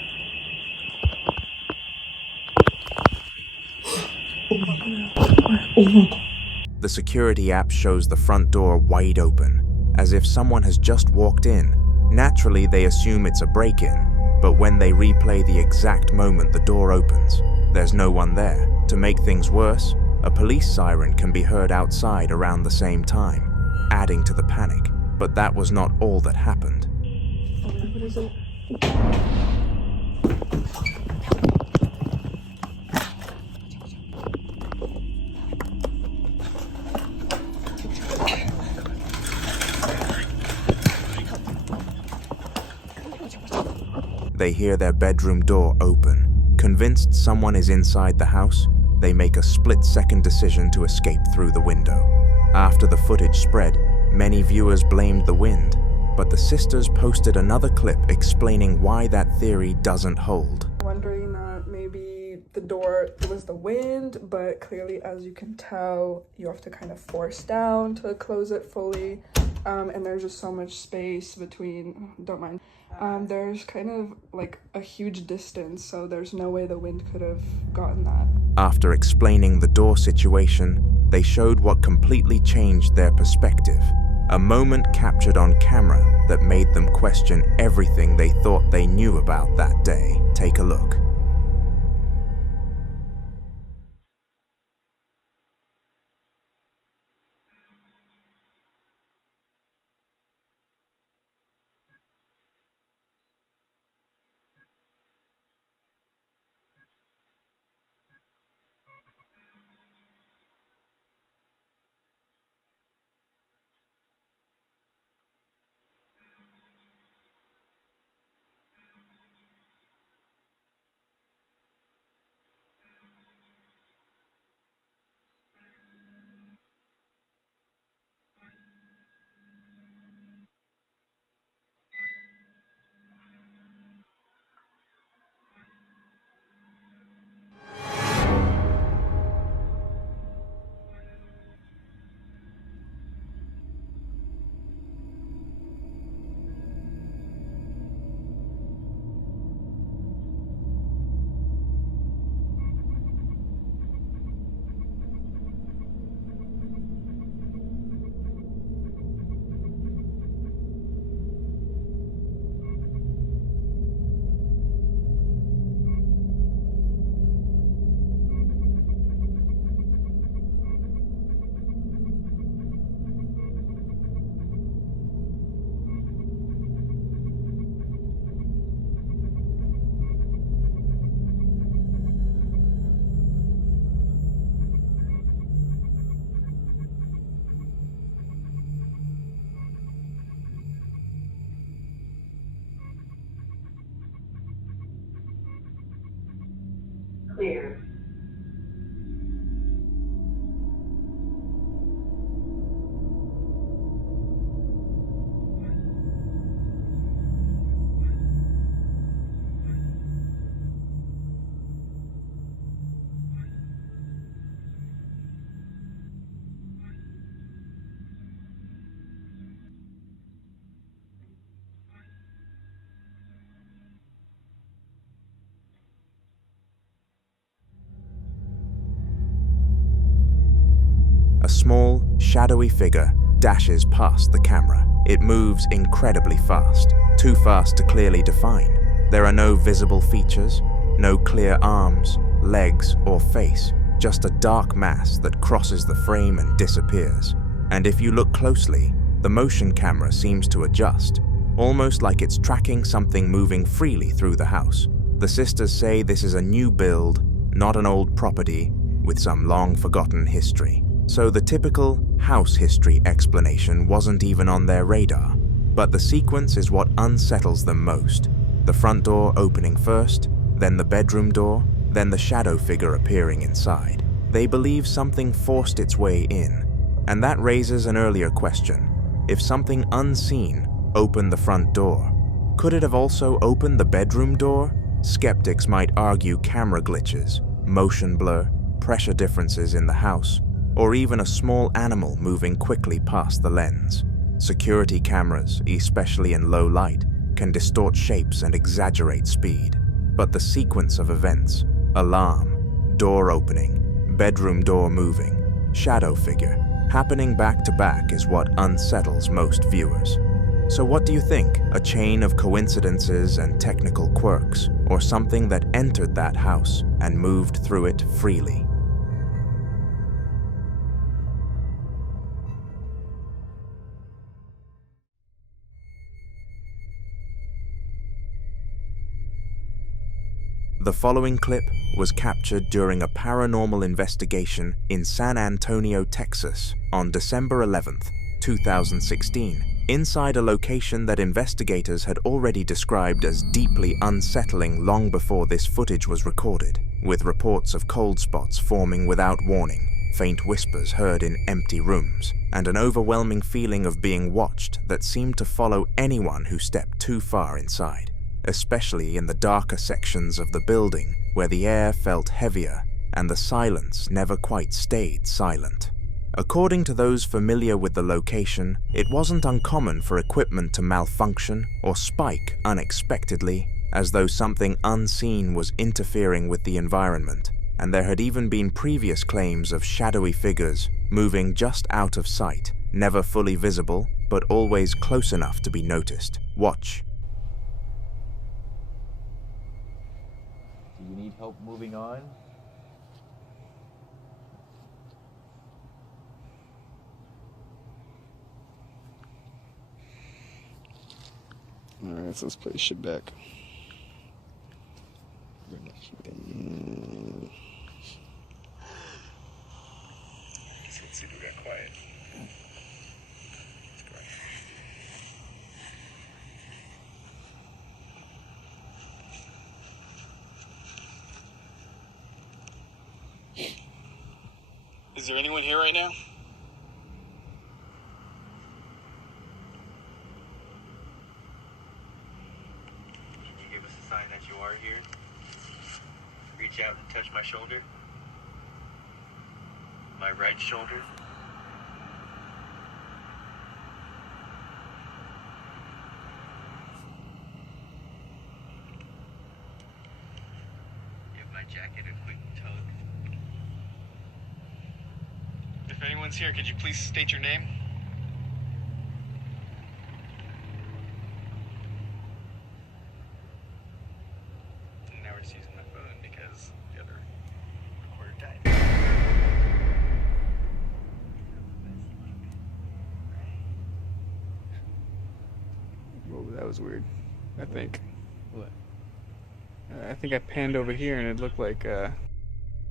Oh my god. The security app shows the front door wide open, as if someone has just walked in. Naturally, they assume it's a break-in, but when they replay the exact moment the door opens, there's no one there. To make things worse, a police siren can be heard outside around the same time, adding to the panic. But that was not all that happened. What is it? They hear their bedroom door open. Convinced someone is inside the house, they make a split-second decision to escape through the window. After the footage spread, many viewers blamed the wind, but the sisters posted another clip explaining why that theory doesn't hold. Wondering that maybe the door was the wind, but clearly, as you can tell, you have to kind of force down to close it fully. And there's just so much space between, don't mind. There's kind of like a huge distance, so there's no way the wind could have gotten that. After explaining the door situation, they showed what completely changed their perspective. A moment captured on camera that made them question everything they thought they knew about that day. Take a look. Clear. A small, shadowy figure dashes past the camera. It moves incredibly fast, too fast to clearly define. There are no visible features, no clear arms, legs, or face, just a dark mass that crosses the frame and disappears. And if you look closely, the motion camera seems to adjust, almost like it's tracking something moving freely through the house. The sisters say this is a new build, not an old property with some long-forgotten history. So the typical house history explanation wasn't even on their radar. But the sequence is what unsettles them most. The front door opening first, then the bedroom door, then the shadow figure appearing inside. They believe something forced its way in, and that raises an earlier question. If something unseen opened the front door, could it have also opened the bedroom door? Skeptics might argue camera glitches, motion blur, pressure differences in the house, or even a small animal moving quickly past the lens. Security cameras, especially in low light, can distort shapes and exaggerate speed. But the sequence of events, alarm, door opening, bedroom door moving, shadow figure, happening back to back is what unsettles most viewers. So what do you think? A chain of coincidences and technical quirks, or something that entered that house and moved through it freely? The following clip was captured during a paranormal investigation in San Antonio, Texas, on December 11th, 2016, inside a location that investigators had already described as deeply unsettling long before this footage was recorded, with reports of cold spots forming without warning, faint whispers heard in empty rooms, and an overwhelming feeling of being watched that seemed to follow anyone who stepped too far inside, especially in the darker sections of the building where the air felt heavier and the silence never quite stayed silent. According to those familiar with the location, it wasn't uncommon for equipment to malfunction or spike unexpectedly, as though something unseen was interfering with the environment, and there had even been previous claims of shadowy figures moving just out of sight, never fully visible, but always close enough to be noticed. Watch. Do you need help moving on? Alright, so let's play this shit back. Let's see if we got quiet. Is there anyone here right now? Can you give us a sign that you are here? Reach out and touch my shoulder. My right shoulder. Give my jacket a quick tug. If anyone's here, could you please state your name? Now we're just using my phone because the other recorder died. Whoa, that was weird. I think. What? I think I panned over here and it looked like,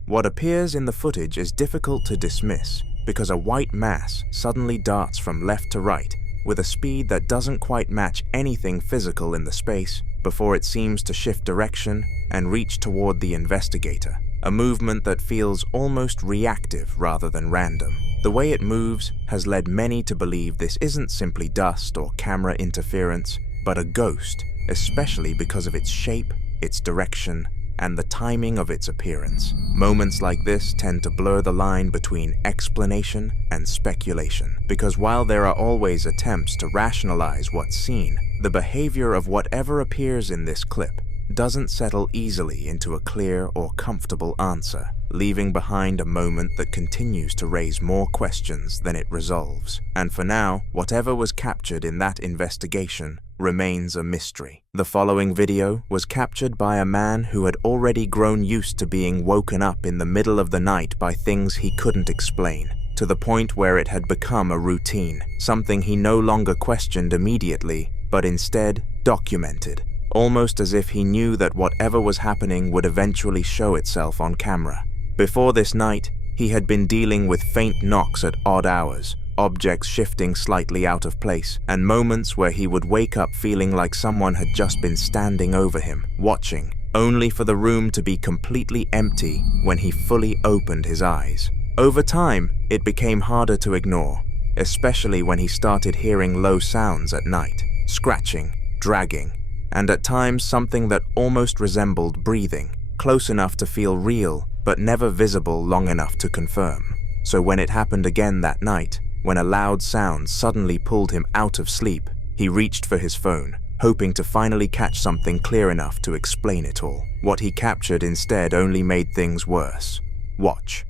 What appears in the footage is difficult to dismiss because a white mass suddenly darts from left to right with a speed that doesn't quite match anything physical in the space before it seems to shift direction and reach toward the investigator, a movement that feels almost reactive rather than random. The way it moves has led many to believe this isn't simply dust or camera interference, but a ghost, especially because of its shape, its direction, and the timing of its appearance. Moments like this tend to blur the line between explanation and speculation, because while there are always attempts to rationalize what's seen, the behavior of whatever appears in this clip doesn't settle easily into a clear or comfortable answer, leaving behind a moment that continues to raise more questions than it resolves. And for now, whatever was captured in that investigation remains a mystery. The following video was captured by a man who had already grown used to being woken up in the middle of the night by things he couldn't explain, to the point where it had become a routine, something he no longer questioned immediately, but instead documented, almost as if he knew that whatever was happening would eventually show itself on camera. Before this night, he had been dealing with faint knocks at odd hours, objects shifting slightly out of place, and moments where he would wake up feeling like someone had just been standing over him, watching, only for the room to be completely empty when he fully opened his eyes. Over time, it became harder to ignore, especially when he started hearing low sounds at night, scratching, dragging, and at times something that almost resembled breathing, close enough to feel real, but never visible long enough to confirm. So when it happened again that night, when a loud sound suddenly pulled him out of sleep, he reached for his phone, hoping to finally catch something clear enough to explain it all. What he captured instead only made things worse. Watch.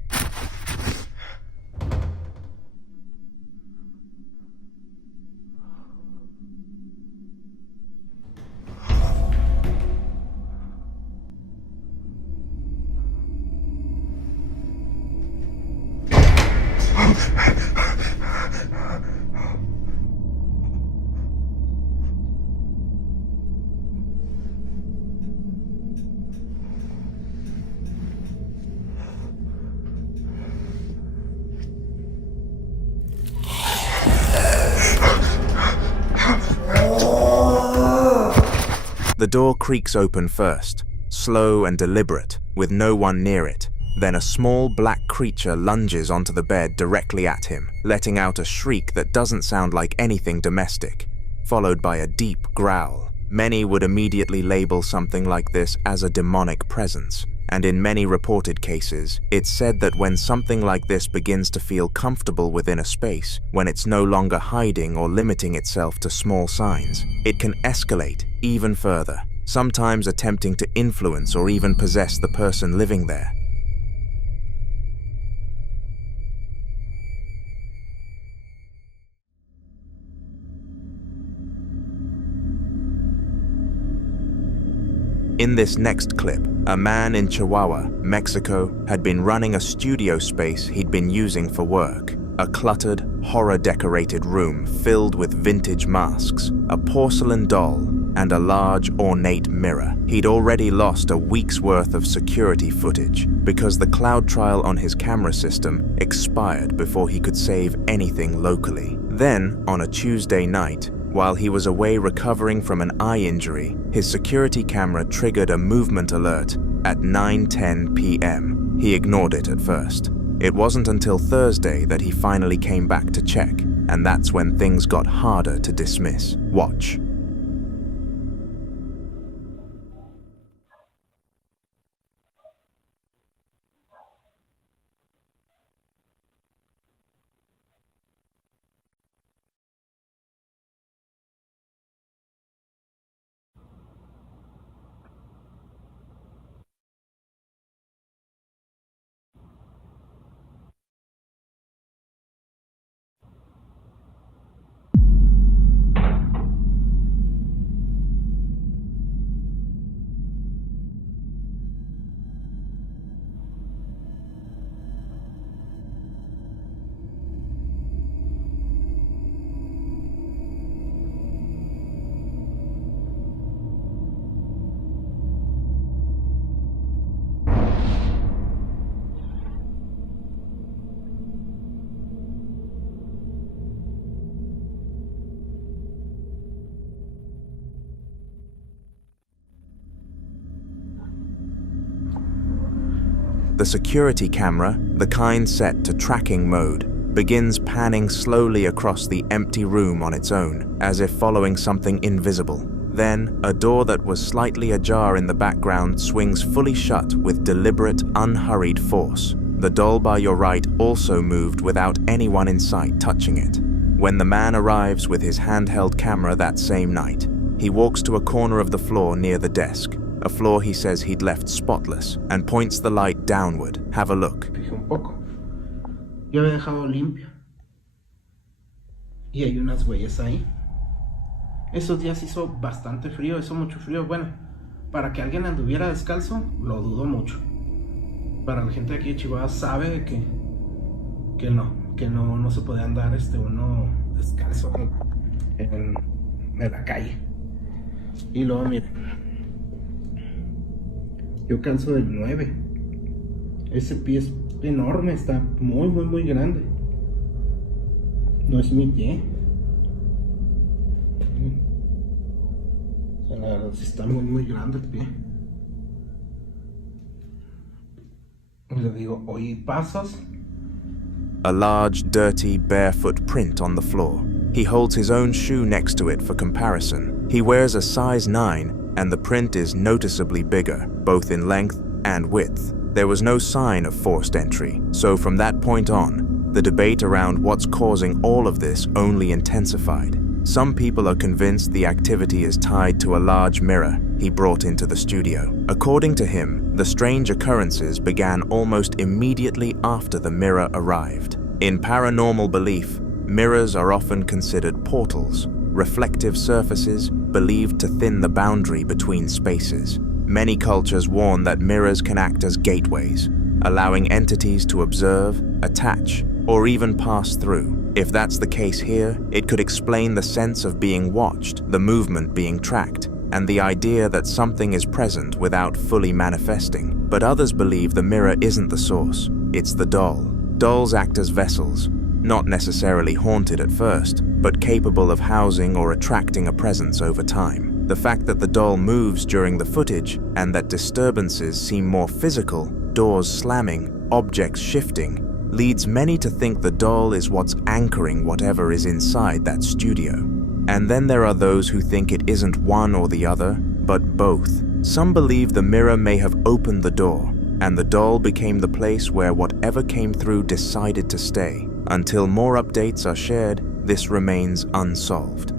The door creaks open first, slow and deliberate, with no one near it. Then a small black creature lunges onto the bed directly at him, letting out a shriek that doesn't sound like anything domestic, followed by a deep growl. Many would immediately label something like this as a demonic presence, and in many reported cases, it's said that when something like this begins to feel comfortable within a space, when it's no longer hiding or limiting itself to small signs, it can escalate even further, sometimes attempting to influence or even possess the person living there. In this next clip, a man in Chihuahua, Mexico, had been running a studio space he'd been using for work. A cluttered, horror-decorated room filled with vintage masks, a porcelain doll, and a large, ornate mirror. He'd already lost a week's worth of security footage because the cloud trial on his camera system expired before he could save anything locally. Then, on a Tuesday night, while he was away recovering from an eye injury, his security camera triggered a movement alert at 9:10 p.m. He ignored it at first. It wasn't until Thursday that he finally came back to check, and that's when things got harder to dismiss. Watch. The security camera, the kind set to tracking mode, begins panning slowly across the empty room on its own, as if following something invisible. Then, a door that was slightly ajar in the background swings fully shut with deliberate, unhurried force. The doll by your right also moved without anyone in sight touching it. When the man arrives with his handheld camera that same night, he walks to a corner of the floor near the desk, a floor he says he'd left spotless, and points the light downward. Have a look. Fijé un poco. Yo había dejado limpio. Y hay unas huellas ahí. Esos días hizo bastante frío, hizo mucho frío. Bueno, para que alguien anduviera descalzo, lo dudo mucho. Para la gente de aquí de Chihuahua sabe que no se puede andar uno descalzo en de la calle. Y luego, miren, yo calzo del 9. Ese pie es enorme, está muy, muy, muy grande. No es mi pie. O sea, la verdad sí está muy, muy grande el pie. Le digo, oí pasos. A large, dirty, barefoot print on the floor. He holds his own shoe next to it for comparison. He wears a size 9, and the print is noticeably bigger, both in length and width. There was no sign of forced entry, so from that point on, the debate around what's causing all of this only intensified. Some people are convinced the activity is tied to a large mirror he brought into the studio. According to him, the strange occurrences began almost immediately after the mirror arrived. In paranormal belief, mirrors are often considered portals, reflective surfaces believed to thin the boundary between spaces. Many cultures warn that mirrors can act as gateways, allowing entities to observe, attach, or even pass through. If that's the case here, it could explain the sense of being watched, the movement being tracked, and the idea that something is present without fully manifesting. But others believe the mirror isn't the source, it's the doll. Dolls act as vessels, not necessarily haunted at first, but capable of housing or attracting a presence over time. The fact that the doll moves during the footage and that disturbances seem more physical, doors slamming, objects shifting, leads many to think the doll is what's anchoring whatever is inside that studio. And then there are those who think it isn't one or the other, but both. Some believe the mirror may have opened the door, and the doll became the place where whatever came through decided to stay. Until more updates are shared, this remains unsolved.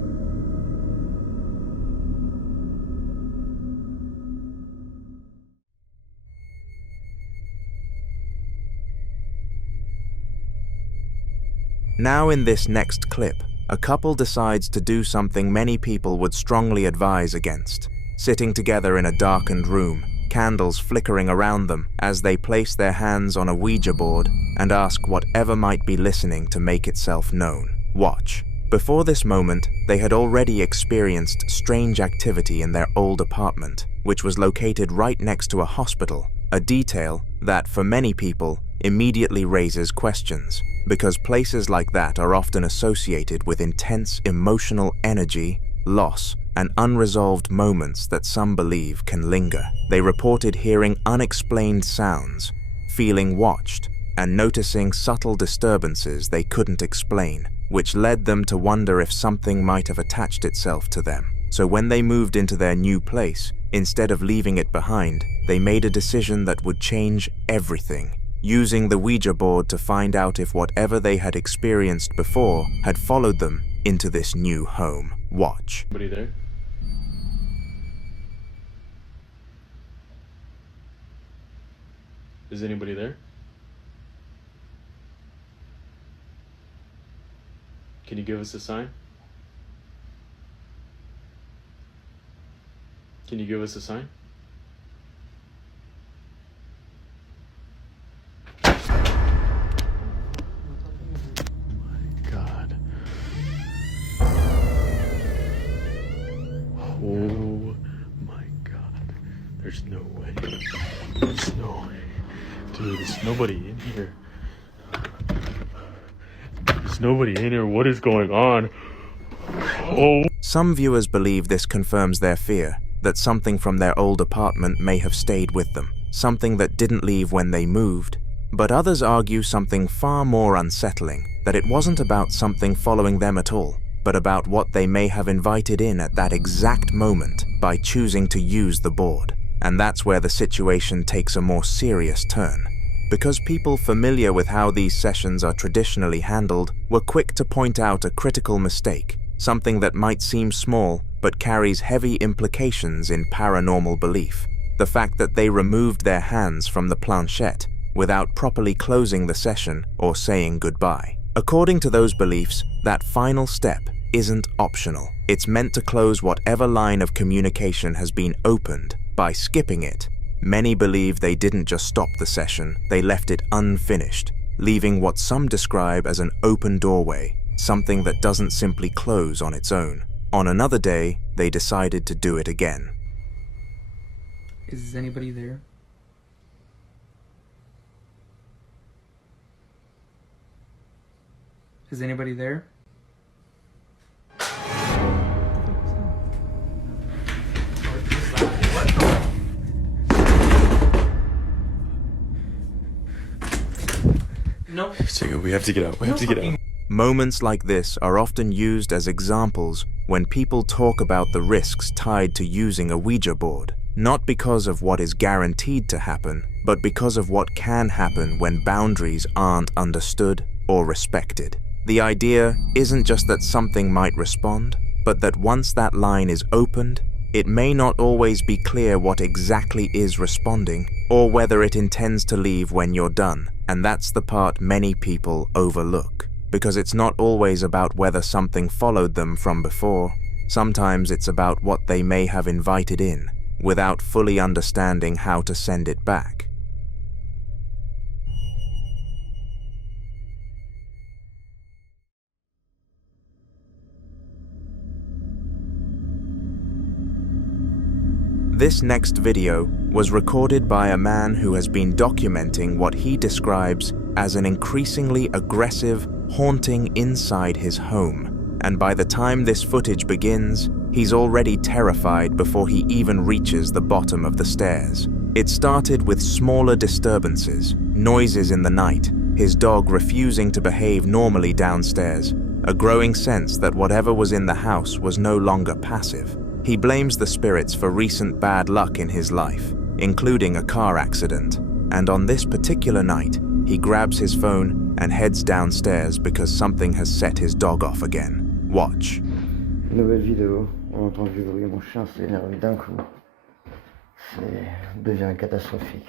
Now in this next clip, a couple decides to do something many people would strongly advise against. Sitting together in a darkened room, candles flickering around them as they place their hands on a Ouija board and ask whatever might be listening to make itself known. Watch. Before this moment, they had already experienced strange activity in their old apartment, which was located right next to a hospital, a detail that, for many people, immediately raises questions, because places like that are often associated with intense emotional energy, loss, and unresolved moments that some believe can linger. They reported hearing unexplained sounds, feeling watched, and noticing subtle disturbances they couldn't explain, which led them to wonder if something might have attached itself to them. So when they moved into their new place, instead of leaving it behind, they made a decision that would change everything, using the Ouija board to find out if whatever they had experienced before had followed them into this new home. Watch. Anybody there? Is anybody there? Can you give us a sign? Can you give us a sign? God. Oh my God. There's no way. There's no way. Dude, there's nobody in here. There's nobody in here. What is going on? Oh. Some viewers believe this confirms their fear, that something from their old apartment may have stayed with them, something that didn't leave when they moved. But others argue something far more unsettling, that it wasn't about something following them at all, but about what they may have invited in at that exact moment by choosing to use the board. And that's where the situation takes a more serious turn. Because people familiar with how these sessions are traditionally handled were quick to point out a critical mistake, something that might seem small but carries heavy implications in paranormal belief. The fact that they removed their hands from the planchette without properly closing the session or saying goodbye. According to those beliefs, that final step isn't optional. It's meant to close whatever line of communication has been opened by skipping it. Many believe they didn't just stop the session, they left it unfinished, leaving what some describe as an open doorway, something that doesn't simply close on its own. On another day, they decided to do it again. Is anybody there? Is anybody there? No. Jacob, we have to get out. We have to get out. Moments like this are often used as examples when people talk about the risks tied to using a Ouija board, not because of what is guaranteed to happen, but because of what can happen when boundaries aren't understood or respected. The idea isn't just that something might respond, but that once that line is opened, it may not always be clear what exactly is responding, or whether it intends to leave when you're done. And that's the part many people overlook, because it's not always about whether something followed them from before. Sometimes it's about what they may have invited in, without fully understanding how to send it back. This next video was recorded by a man who has been documenting what he describes as an increasingly aggressive haunting inside his home. And by the time this footage begins, he's already terrified before he even reaches the bottom of the stairs. It started with smaller disturbances, noises in the night, his dog refusing to behave normally downstairs, a growing sense that whatever was in the house was no longer passive. He blames the spirits for recent bad luck in his life, including a car accident, and on this particular night, he grabs his phone and heads downstairs because something has set his dog off again. Watch. Nouvelle vidéo, on entend du bruit, mon chien s'est énervé d'un coup. Devient catastrophique.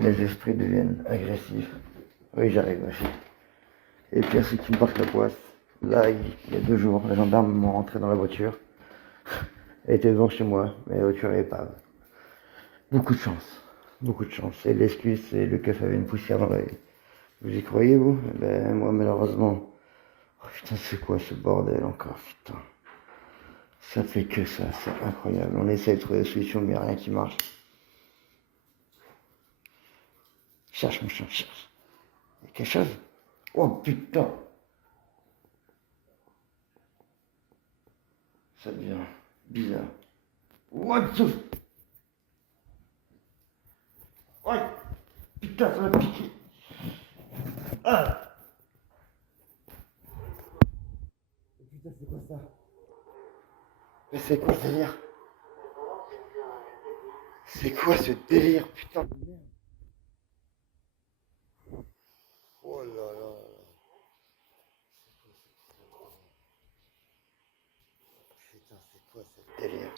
Les esprits deviennent agressifs. Oui, j'arrive, ma fille. Et pire, c'est qu'ils me portent la poisse. Là, il y a 2 jours, les gendarmes m'ont rentré dans la voiture. Elle était devant chez moi, mais la voiture est épave. Beaucoup de chance. Et l'excuse, c'est le keuf avait une poussière dans l'œil. Vous y croyez, vous? Ben, moi, malheureusement. Oh putain, c'est quoi ce bordel encore, putain. Ça fait que ça, c'est incroyable. On essaie de trouver des solutions, mais rien qui marche. Cherche, mon chien, cherche. Il y a quelque chose? Oh putain. Ça devient bizarre. What the... Oh putain, ça m'a piqué. Ah. Putain, c'est quoi ça? Mais c'est quoi ce délire? C'est quoi ce délire, putain de merde? Oh là là. Putain, c'est quoi ce délire?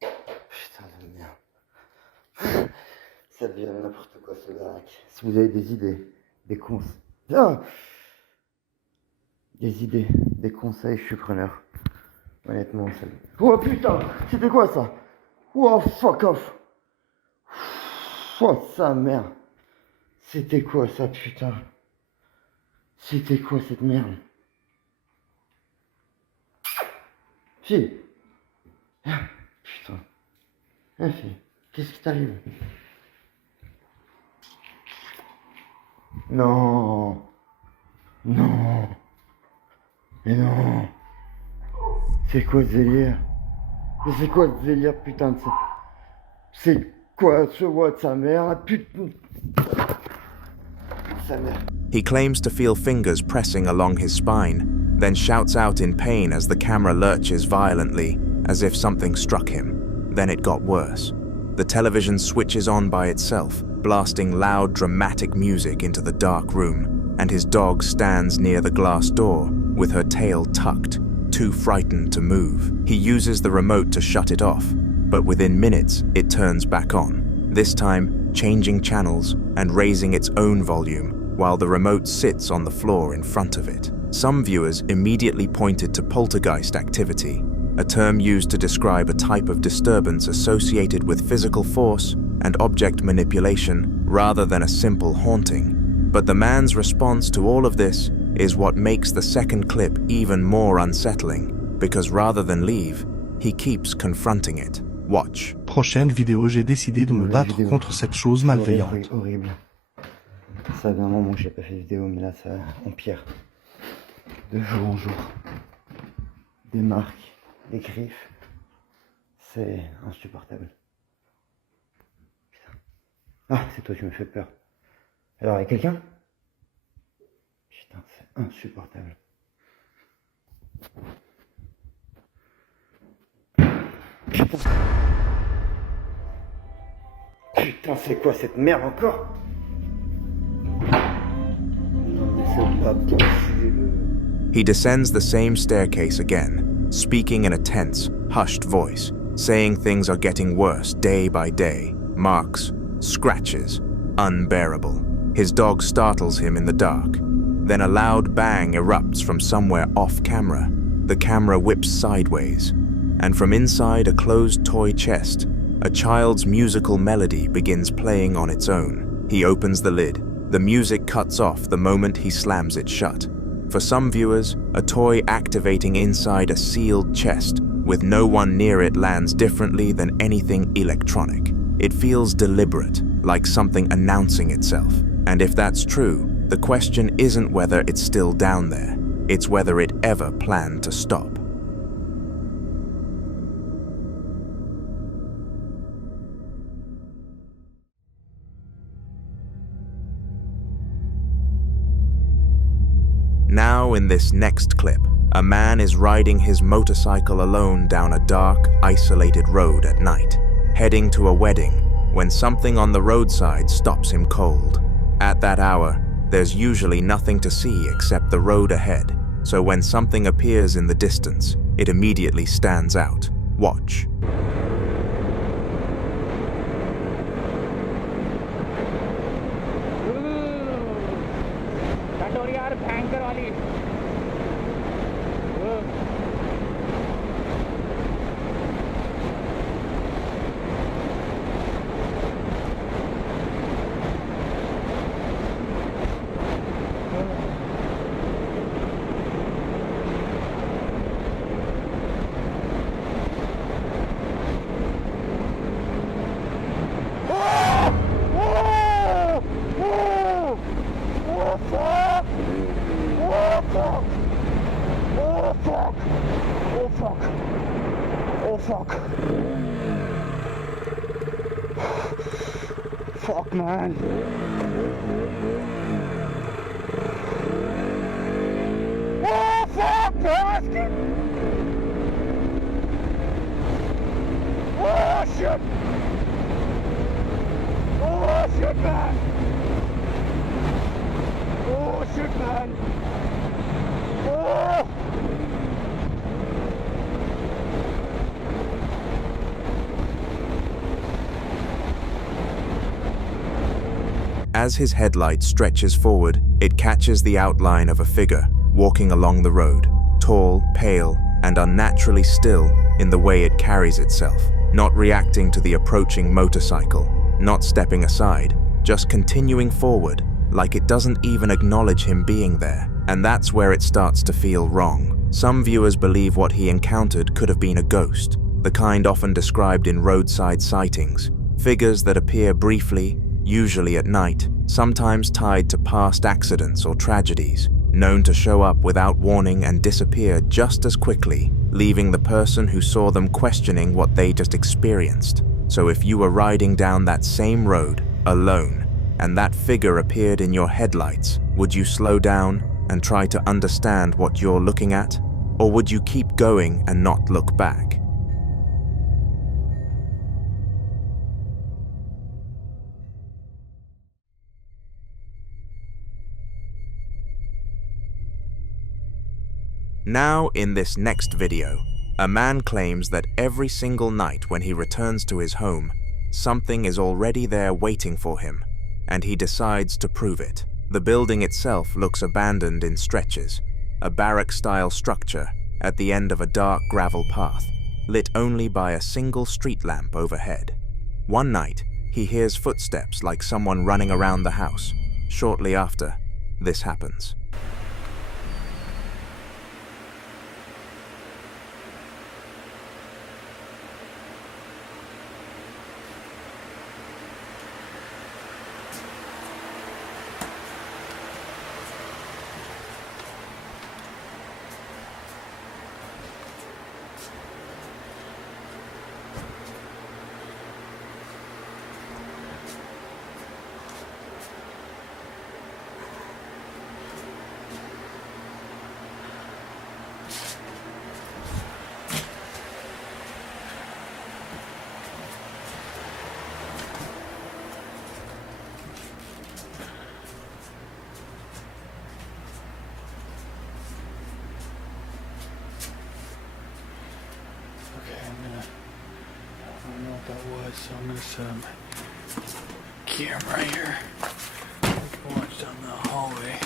Putain de merde. Ça devient n'importe quoi ce baraque. Si vous avez des idées, des conseils. Ah, des idées, des conseils, je suis preneur. Honnêtement, ça... Oh putain, c'était quoi ça? Oh fuck off. Oh sa mère. C'était quoi ça, putain? C'était quoi cette merde? Fille. Ah, putain. Ah, fille. Qu'est-ce qui t'arrive? Non. Non. Mais non. C'est quoi ce délire? Mais c'est quoi ce délire, putain de ça? C'est quoi ce voix de sa mère? Putain. Sa mère. He claims to feel fingers pressing along his spine, then shouts out in pain as the camera lurches violently, as if something struck him. Then it got worse. The television switches on by itself, blasting loud, dramatic music into the dark room, and his dog stands near the glass door, with her tail tucked, too frightened to move. He uses the remote to shut it off, but within minutes, it turns back on, this time changing channels and raising its own volume, while the remote sits on the floor in front of it. Some viewers immediately pointed to poltergeist activity, a term used to describe a type of disturbance associated with physical force and object manipulation rather than a simple haunting. But the man's response to all of this is what makes the second clip even more unsettling, because rather than leave, he keeps confronting it. Watch. Prochaine vidéo, j'ai décidé de me battre contre cette chose malveillante. Horrible. Ça fait un moment que j'ai pas fait vidéo, mais là ça empire. De jour en jour. Des marques, des griffes. C'est insupportable. Putain. Ah, c'est toi qui me fais peur. Alors, il y a quelqu'un? Putain, c'est insupportable. Putain. Putain, c'est quoi cette merde encore? Non, mais c'est pas possible. He descends the same staircase again, speaking in a tense, hushed voice, saying things are getting worse day by day. Marks, scratches, unbearable. His dog startles him in the dark. Then a loud bang erupts from somewhere off camera. The camera whips sideways, and from inside a closed toy chest, a child's musical melody begins playing on its own. He opens the lid. The music cuts off the moment he slams it shut. For some viewers, a toy activating inside a sealed chest with no one near it lands differently than anything electronic. It feels deliberate, like something announcing itself. And if that's true, the question isn't whether it's still down there, it's whether it ever planned to stop. Now in this next clip, a man is riding his motorcycle alone down a dark, isolated road at night, heading to a wedding, when something on the roadside stops him cold. At that hour, there's usually nothing to see except the road ahead, so when something appears in the distance, it immediately stands out. Watch. Fuck, man. Oh, fuck, basket! Oh, shit! Oh, shit, man! Oh, shit, man! Oh! As his headlight stretches forward, it catches the outline of a figure walking along the road, tall, pale, and unnaturally still in the way it carries itself, not reacting to the approaching motorcycle, not stepping aside, just continuing forward, like it doesn't even acknowledge him being there. And that's where it starts to feel wrong. Some viewers believe what he encountered could have been a ghost, the kind often described in roadside sightings, figures that appear briefly, usually at night, sometimes tied to past accidents or tragedies, known to show up without warning and disappear just as quickly, leaving the person who saw them questioning what they just experienced. So if you were riding down that same road, alone, and that figure appeared in your headlights, would you slow down and try to understand what you're looking at? Or would you keep going and not look back? Now, in this next video, a man claims that every single night when he returns to his home, something is already there waiting for him, and he decides to prove it. The building itself looks abandoned in stretches, a barrack-style structure at the end of a dark gravel path, lit only by a single street lamp overhead. One night, he hears footsteps like someone running around the house, shortly after this happens. I don't know what that was, so I'm gonna set up my camera here. I can watch down the hallway.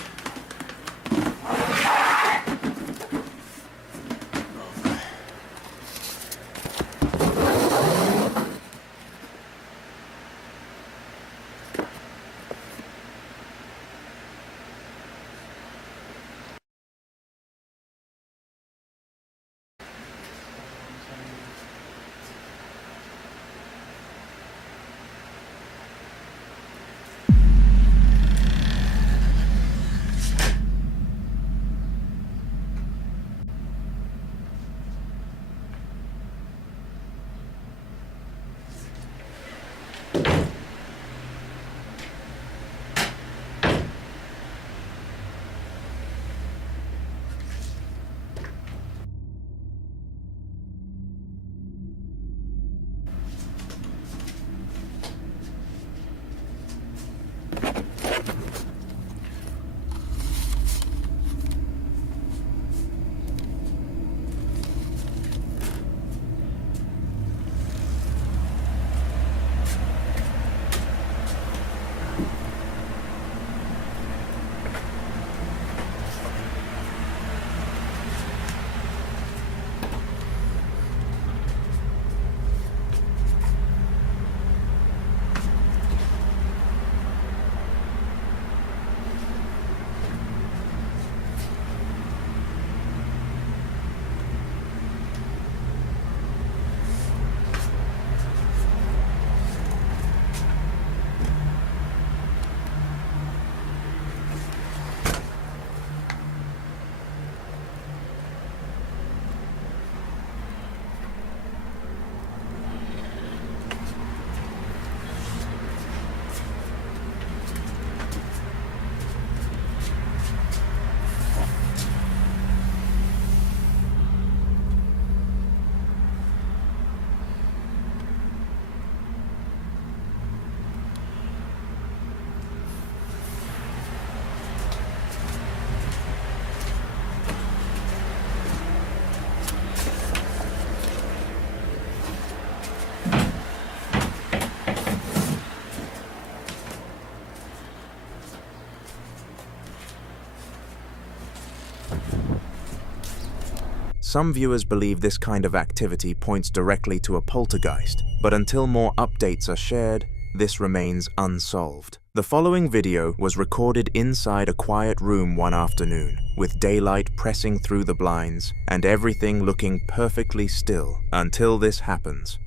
Some viewers believe this kind of activity points directly to a poltergeist, but until more updates are shared, this remains unsolved. The following video was recorded inside a quiet room one afternoon, with daylight pressing through the blinds and everything looking perfectly still until this happens.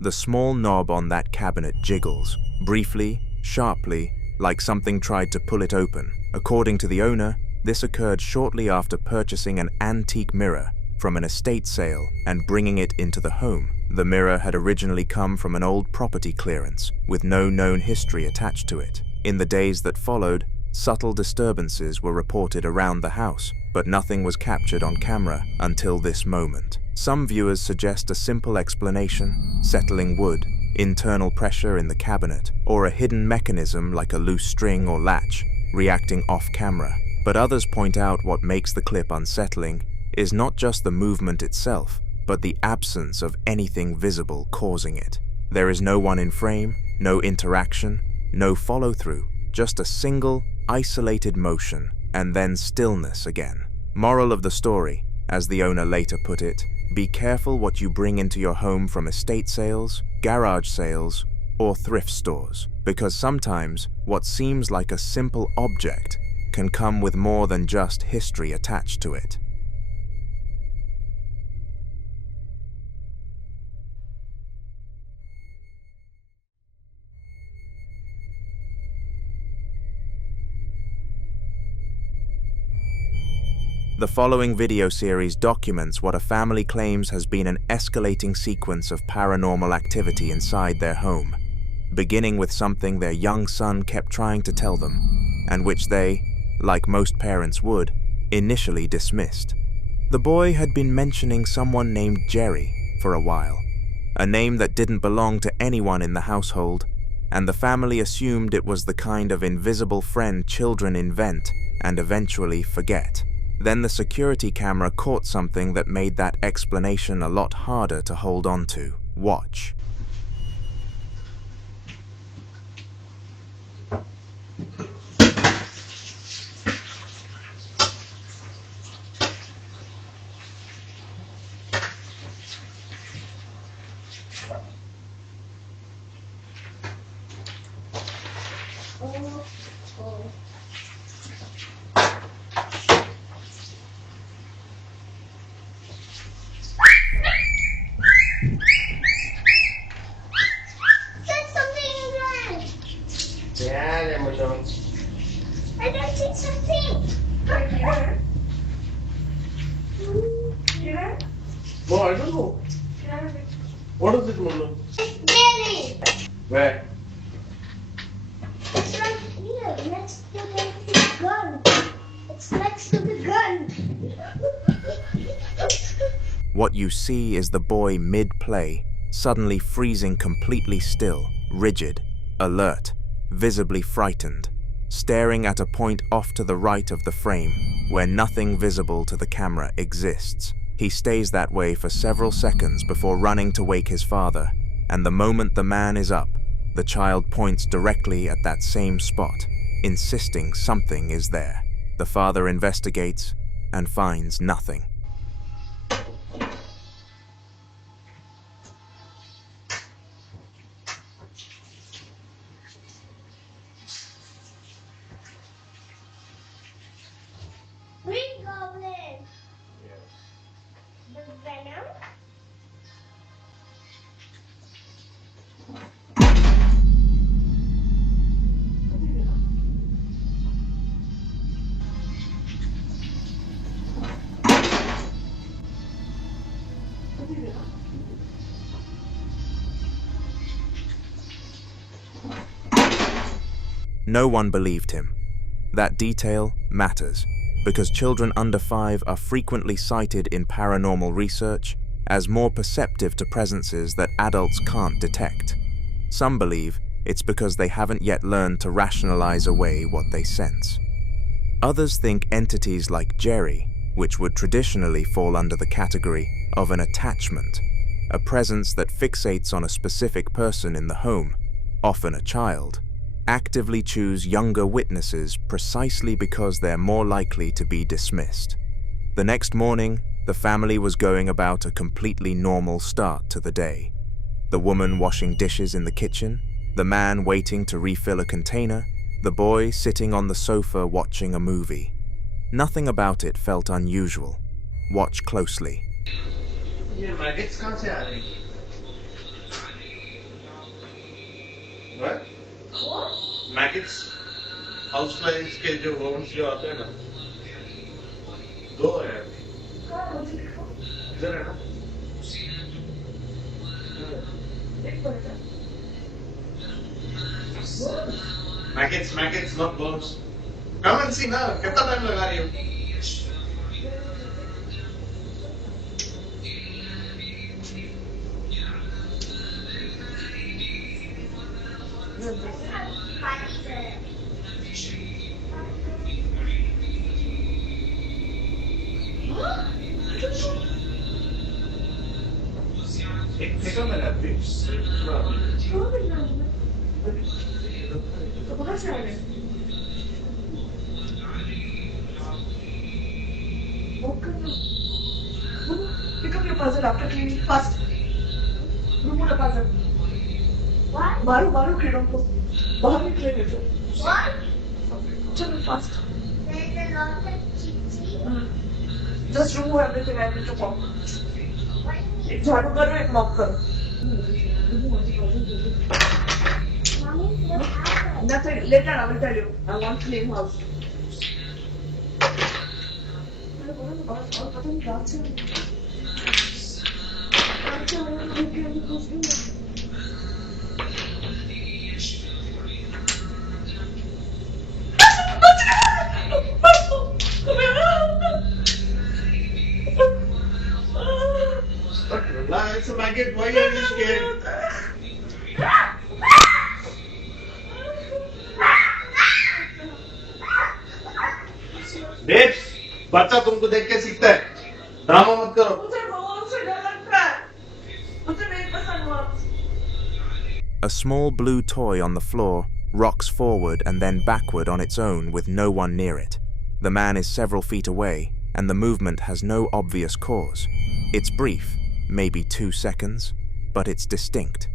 The small knob on that cabinet jiggles, briefly, sharply, like something tried to pull it open. According to the owner, this occurred shortly after purchasing an antique mirror from an estate sale and bringing it into the home. The mirror had originally come from an old property clearance, with no known history attached to it. In the days that followed, subtle disturbances were reported around the house, but nothing was captured on camera until this moment. Some viewers suggest a simple explanation: settling wood, internal pressure in the cabinet, or a hidden mechanism like a loose string or latch reacting off-camera. But others point out what makes the clip unsettling is not just the movement itself, but the absence of anything visible causing it. There is no one in frame, no interaction, No follow-through, just a single, isolated motion, and then stillness again. Moral of the story, as the owner later put it, be careful what you bring into your home from estate sales, garage sales, or thrift stores, because sometimes what seems like a simple object can come with more than just history attached to it. The following video series documents what a family claims has been an escalating sequence of paranormal activity inside their home, beginning with something their young son kept trying to tell them, and which they, like most parents would, initially dismissed. The boy had been mentioning someone named Jerry for a while, a name that didn't belong to anyone in the household, and the family assumed it was the kind of invisible friend children invent and eventually forget. Then the security camera caught something that made that explanation a lot harder to hold on to. Watch. I don't see something. Right here. Here? No, I don't know. Here. What is it, Mona? It's Billy. Where? It's right here, next to the gun. It's next to the gun. What you see is the boy mid-play, suddenly freezing completely still, rigid, alert, visibly frightened, staring at a point off to the right of the frame, where nothing visible to the camera exists. He stays that way for several seconds before running to wake his father, and the moment the man is up, the child points directly at that same spot, insisting something is there. The father investigates and finds nothing. Green Goblin. The Venom. No one believed him. That detail matters, because children under 5 are frequently cited in paranormal research as more perceptive to presences that adults can't detect. Some believe it's because they haven't yet learned to rationalize away what they sense. Others think entities like Jerry, which would traditionally fall under the category of an attachment, a presence that fixates on a specific person in the home, often a child, actively choose younger witnesses precisely because they're more likely to be dismissed. The next morning, the family was going about a completely normal start to the day. The woman washing dishes in the kitchen, the man waiting to refill a container, the boy sitting on the sofa watching a movie. Nothing about it felt unusual. Watch closely. What? Maggots, houseflies के जो worms जो आते हैं ना, 2 हैं। इधर है ना? Maggots, not worms. Come and see ना, कितना time लगा रही हो? Take a minute, please. बाहर से आ रहे हैं। Pick up your puzzle after cleaning fast. Remove the puzzle. What? मारो कीड़ों को बाहर निकले नहीं तो What? चलो fast. There's a lot of cheating. Just remove everything I need to walk. एक झाड़ू करो एक मॉप करो. Mommy, what happened? Nothing. Later I will tell you. I want clean house. पता नहीं कहाँ से It's a maggot. Why are you scared? Babes, बच्चा तुमको देख के सीखता है. ड्रामा मत करो. मुझे बहुत से डर लगता है. मुझे नहीं पसंद बहुत. A small blue toy on the floor rocks forward and then backward on its own with no one near it. The man is several feet away, and the movement has no obvious cause. It's brief, maybe 2 seconds, but it's distinct.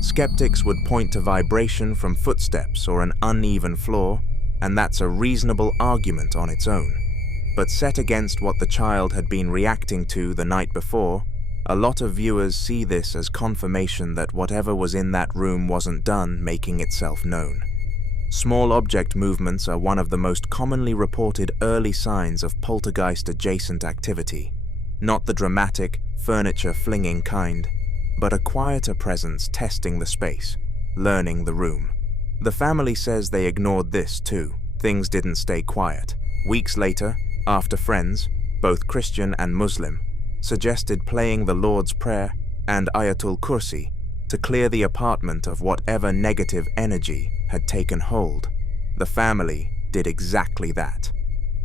Skeptics would point to vibration from footsteps or an uneven floor, and that's a reasonable argument on its own. But set against what the child had been reacting to the night before, a lot of viewers see this as confirmation that whatever was in that room wasn't done making itself known. Small object movements are one of the most commonly reported early signs of poltergeist-adjacent activity. Not the dramatic, furniture-flinging kind, but a quieter presence testing the space, learning the room. The family says they ignored this too. Things didn't stay quiet. Weeks later, after friends, both Christian and Muslim, suggested playing the Lord's Prayer and Ayatul Kursi to clear the apartment of whatever negative energy had taken hold, the family did exactly that.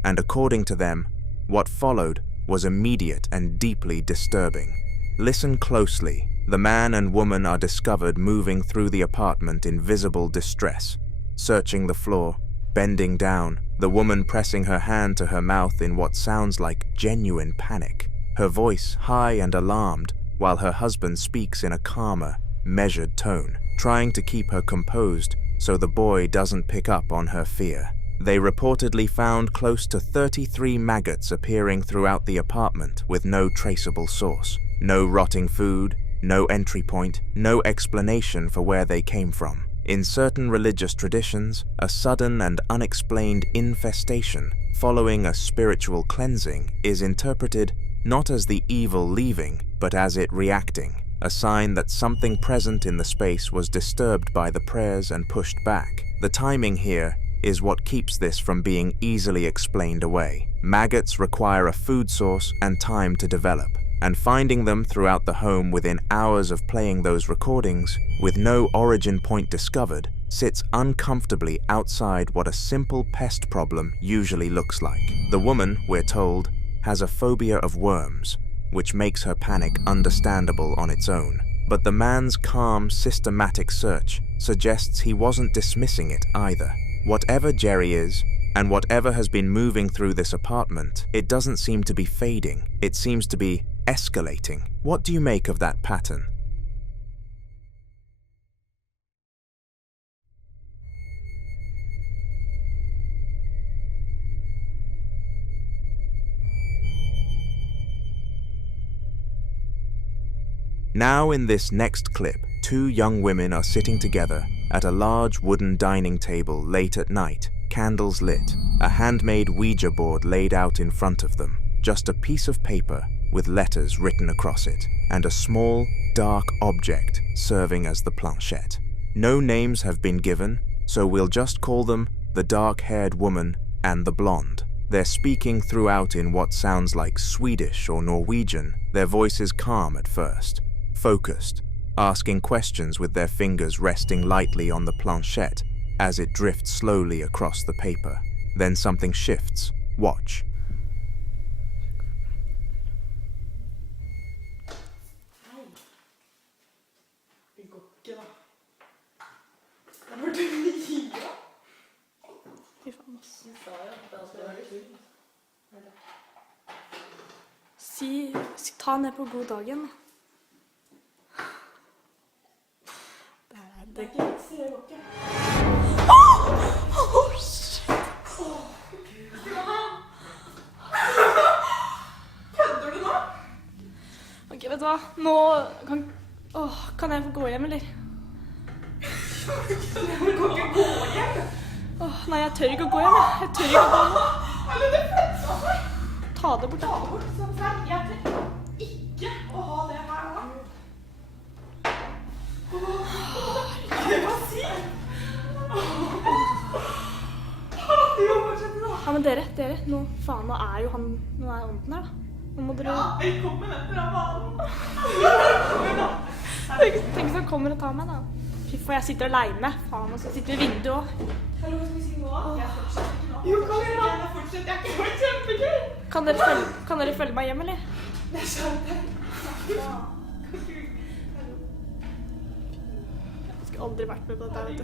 And according to them, what followed was immediate and deeply disturbing. Listen closely. The man and woman are discovered moving through the apartment in visible distress, searching the floor, bending down, the woman pressing her hand to her mouth in what sounds like genuine panic, her voice high and alarmed, while her husband speaks in a calmer, measured tone, trying to keep her composed so the boy doesn't pick up on her fear. They reportedly found close to 33 maggots appearing throughout the apartment with no traceable source, no rotting food, no entry point, no explanation for where they came from. In certain religious traditions, a sudden and unexplained infestation following a spiritual cleansing is interpreted not as the evil leaving, but as it reacting, a sign that something present in the space was disturbed by the prayers and pushed back. The timing here is what keeps this from being easily explained away. Maggots require a food source and time to develop, and finding them throughout the home within hours of playing those recordings, with no origin point discovered, sits uncomfortably outside what a simple pest problem usually looks like. The woman, we're told, has a phobia of worms, which makes her panic understandable on its own. But the man's calm, systematic search suggests he wasn't dismissing it either. Whatever Jerry is, and whatever has been moving through this apartment, it doesn't seem to be fading. It seems to be escalating. What do you make of that pattern? Now in this next clip, two young women are sitting together at a large wooden dining table late at night, candles lit, a handmade Ouija board laid out in front of them, just a piece of paper with letters written across it, and a small, dark object serving as the planchette. No names have been given, so we'll just call them the dark-haired woman and the blonde. They're speaking throughout in what sounds like Swedish or Norwegian. Their voice is calm at first, focused, asking questions with their fingers resting lightly on the planchette as it drifts slowly across the paper. Then something shifts. Watch. ta ned på god dagen. Det er ikke vits i det går ikke. Shit! Kødder du nå? Ok, vet du hva? Nå kan jeg få gå hjem, eller? Du kan ikke gå hjem? Nei, jeg tør ikke å gå hjem. Jeg tør ikke å gå nå. Eller det fletsa seg. Ta det bort. Ta det bort, sånn her. Jeg tør ikke å ha det her nå. Hva sier du? Ja, men dere, nå faen, nå er jo han, nå er ånden her da. Nå må dere... Ja, velkommen etter av banen. Tenk hvis han kommer og tar meg da. Fy for jeg sitter alene, faen, og så sitter vi i vinduet også. Hallo, hva skal vi si nå? Jeg fortsetter ikke nå. Jo, kom igjen da. Jeg fortsetter, jeg ikke var kjempegøy. Kan dere følge meg hjem, eller? Det er sant. Jeg skulle aldri vært med på dette, vet du.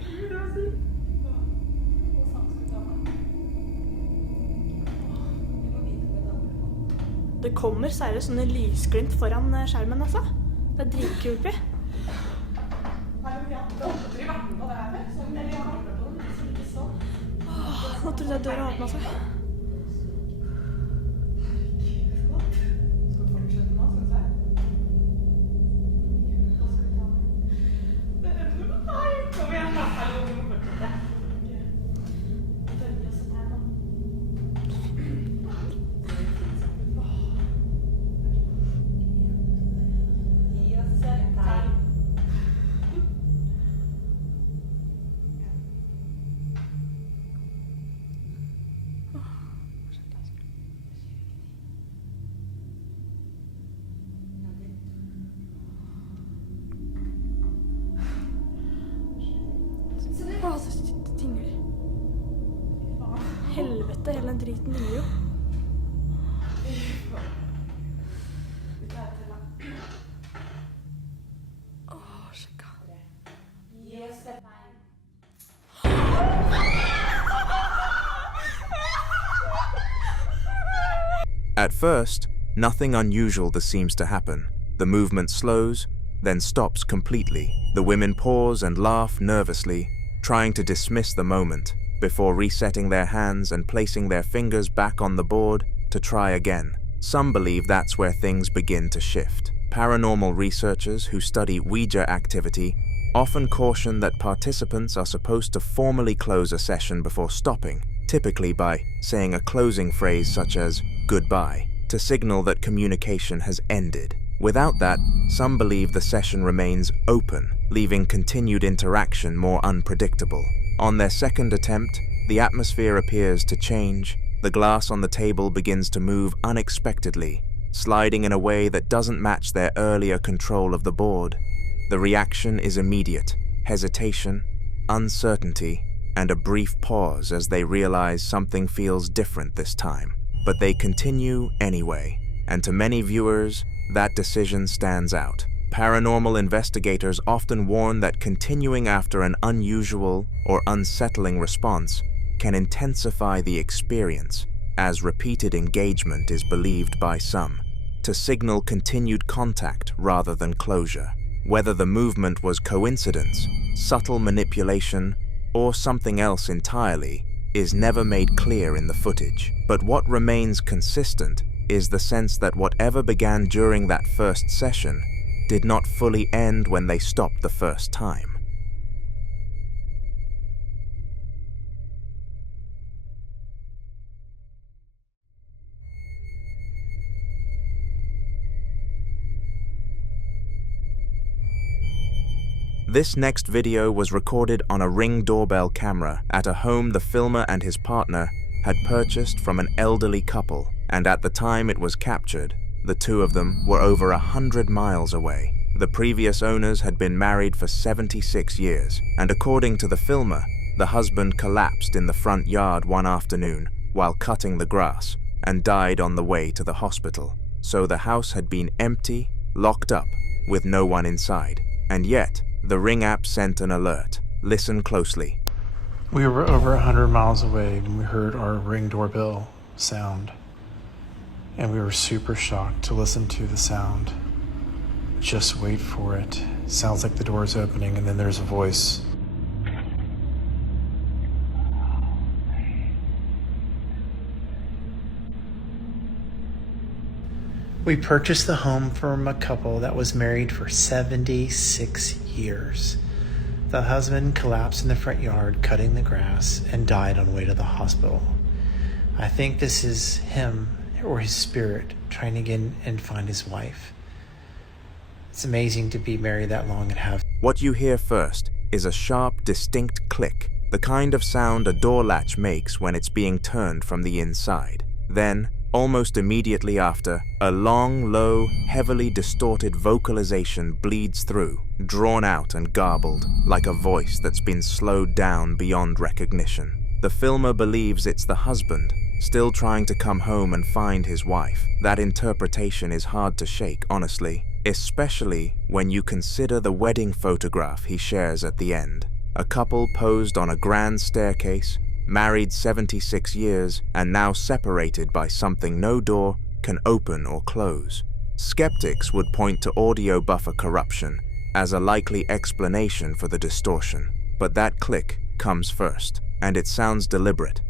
Det kommer seriøst sånne lysglimt foran skjermen, altså. Det er dritkult. Nå trodde jeg døra åpnet seg. Det tingler. Helvete, hele den driten tingler jo. Sjekka. At first, nothing unusual seems to happen. The movement slows, then stops completely. The women pause and laugh nervously, trying to dismiss the moment, before resetting their hands and placing their fingers back on the board to try again. Some believe that's where things begin to shift. Paranormal researchers who study Ouija activity often caution that participants are supposed to formally close a session before stopping, typically by saying a closing phrase such as "goodbye," to signal that communication has ended. Without that, some believe the session remains open, leaving continued interaction more unpredictable. On their second attempt, the atmosphere appears to change. The glass on the table begins to move unexpectedly, sliding in a way that doesn't match their earlier control of the board. The reaction is immediate: hesitation, uncertainty, and a brief pause as they realize something feels different this time. But they continue anyway, and to many viewers, that decision stands out. Paranormal investigators often warn that continuing after an unusual or unsettling response can intensify the experience, as repeated engagement is believed by some to signal continued contact rather than closure. Whether the movement was coincidence, subtle manipulation, or something else entirely is never made clear in the footage. But what remains consistent is the sense that whatever began during that first session did not fully end when they stopped the first time. This next video was recorded on a Ring doorbell camera at a home the filmer and his partner had purchased from an elderly couple, and at the time it was captured, the two of them were over 100 miles away. The previous owners had been married for 76 years, and according to the filmer, the husband collapsed in the front yard one afternoon while cutting the grass and died on the way to the hospital. So the house had been empty, locked up, with no one inside. And yet, the Ring app sent an alert. Listen closely. We were over 100 miles away when we heard our Ring doorbell sound. and we were super shocked to listen to the sound. Just wait for it. Sounds like the door is opening, and then there's a voice. We purchased the home from a couple that was married for 76 years. The husband collapsed in the front yard cutting the grass and died on the way to the hospital. I think this is him or his spirit trying to get in and find his wife. It's amazing to be married that long and have... What you hear first is a sharp, distinct click, the kind of sound a door latch makes when it's being turned from the inside. Then, almost immediately after, a long, low, heavily distorted vocalization bleeds through, drawn out and garbled, like a voice that's been slowed down beyond recognition. The filmer believes it's the husband, still trying to come home and find his wife. That interpretation is hard to shake, honestly, especially when you consider the wedding photograph he shares at the end. A couple posed on a grand staircase, married 76 years, and now separated by something no door can open or close. Skeptics would point to audio buffer corruption as a likely explanation for the distortion, but that click comes first, and it sounds deliberate.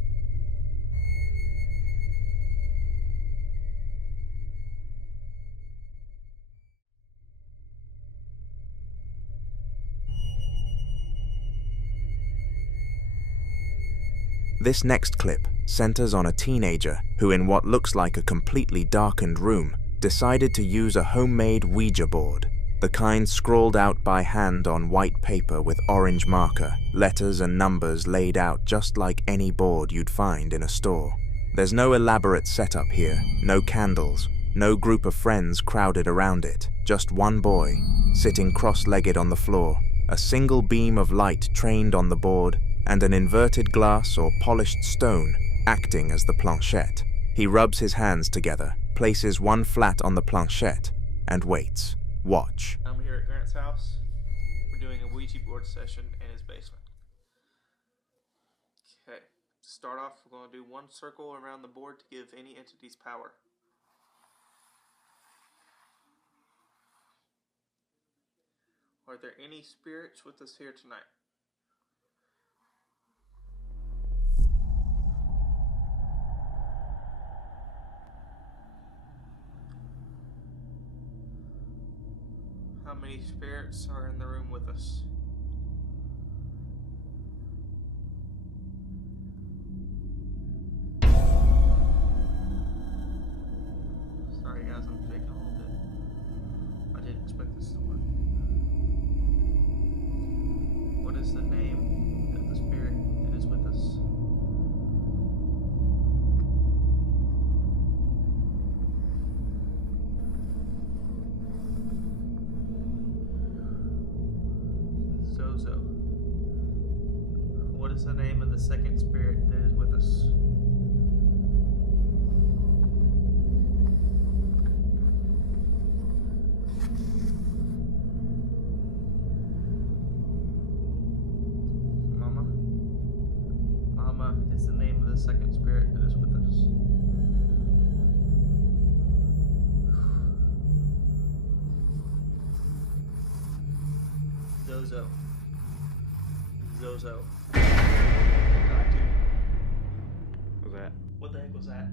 This next clip centers on a teenager who, in what looks like a completely darkened room, decided to use a homemade Ouija board, the kind scrawled out by hand on white paper with orange marker, letters and numbers laid out just like any board you'd find in a store. There's no elaborate setup here, no candles, no group of friends crowded around it, just one boy, sitting cross-legged on the floor, a single beam of light trained on the board, and an inverted glass or polished stone acting as the planchette. He rubs his hands together, places one flat on the planchette, and waits. Watch. I'm here at Grant's house. We're doing a Ouija board session in his basement. Okay, to start off, we're going to do one circle around the board to give any entities power. Are there any spirits with us here tonight? How many spirits are in the room with us? Sorry guys, I'm shaking a little bit. I didn't expect this to work. What is the name of the spirit that is with us? What is the name of the second spirit that is with us? Mama? Mama is the name of the second spirit that is with us. Zozo. Zozo. What was that? What the heck was that?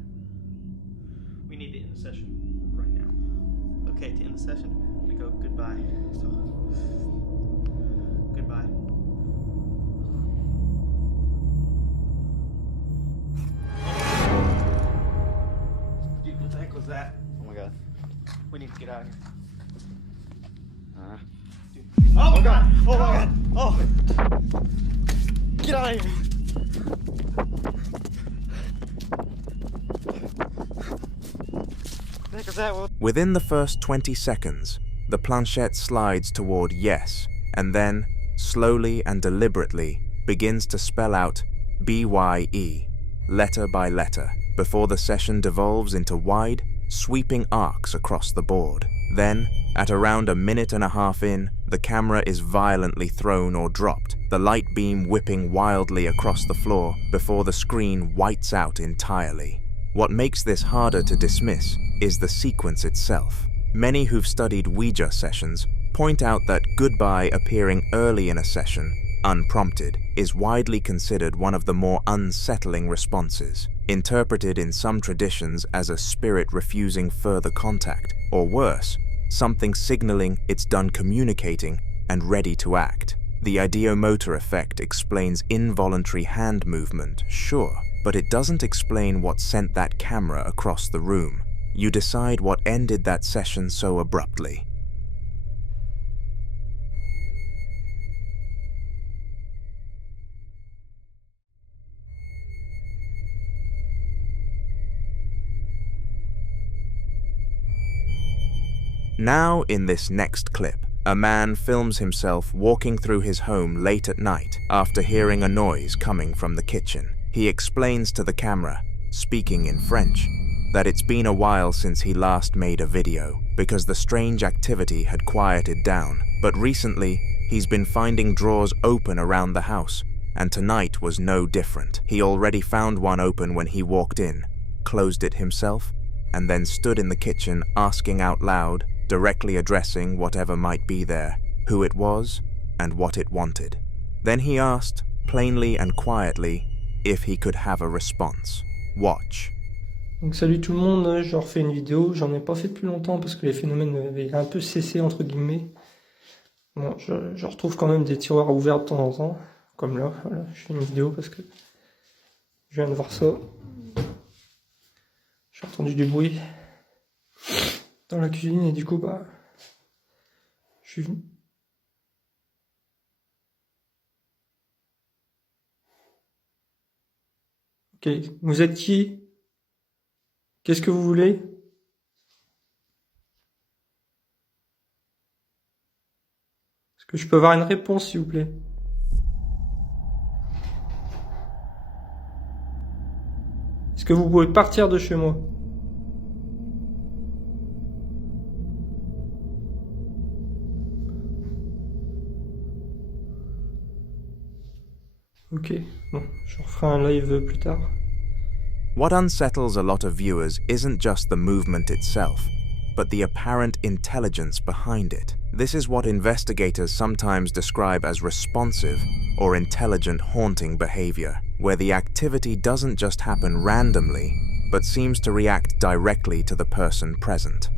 We need to end the session right now. Okay, to end the session, we go goodbye. So, goodbye. Dude, what the heck was that? Oh my god. We need to get out of here. Dude. Oh god! Oh my god! Oh! Get out of here! What the heck is that? Within the first 20 seconds, the planchette slides toward yes, and then, slowly and deliberately, begins to spell out BYE, letter by letter, before the session devolves into wide, sweeping arcs across the board. Then, at around a minute and a half in, the camera is violently thrown or dropped, the light beam whipping wildly across the floor before the screen whites out entirely. What makes this harder to dismiss is the sequence itself. Many who've studied Ouija sessions point out that goodbye appearing early in a session, unprompted, is widely considered one of the more unsettling responses, interpreted in some traditions as a spirit refusing further contact, or worse, something signaling it's done communicating and ready to act. The ideomotor effect explains involuntary hand movement, sure, but it doesn't explain what sent that camera across the room. You decide what ended that session so abruptly. Now, in this next clip, a man films himself walking through his home late at night after hearing a noise coming from the kitchen. He explains to the camera, speaking in French, that it's been a while since he last made a video because the strange activity had quieted down. But recently, he's been finding drawers open around the house, and tonight was no different. He already found one open when he walked in, closed it himself, and then stood in the kitchen asking out loud, directly addressing whatever might be there, who it was and what it wanted. Then he asked, plainly and quietly, if he could have a response. Watch. Donc salut tout le monde, je refais une vidéo, j'en ai pas fait depuis longtemps parce que les phénomènes avaient un peu cessé entre guillemets. Bon, je retrouve quand même des tiroirs ouverts de temps en temps, comme là, voilà, je fais une vidéo parce que je viens de voir ça. J'ai entendu du bruit dans la cuisine et du coup bah je suis venu. Ok, vous êtes qui? Qu'est-ce que vous voulez? Est-ce que je peux avoir une réponse s'il vous plaît? Est-ce que vous pouvez partir de chez moi? Ok, bon, je referai un live plus tard. What unsettles a lot of viewers isn't just the movement itself, but the apparent intelligence behind it. This is what investigators sometimes describe as responsive or intelligent haunting behavior, where the activity doesn't just happen randomly, but seems to react directly to the person present.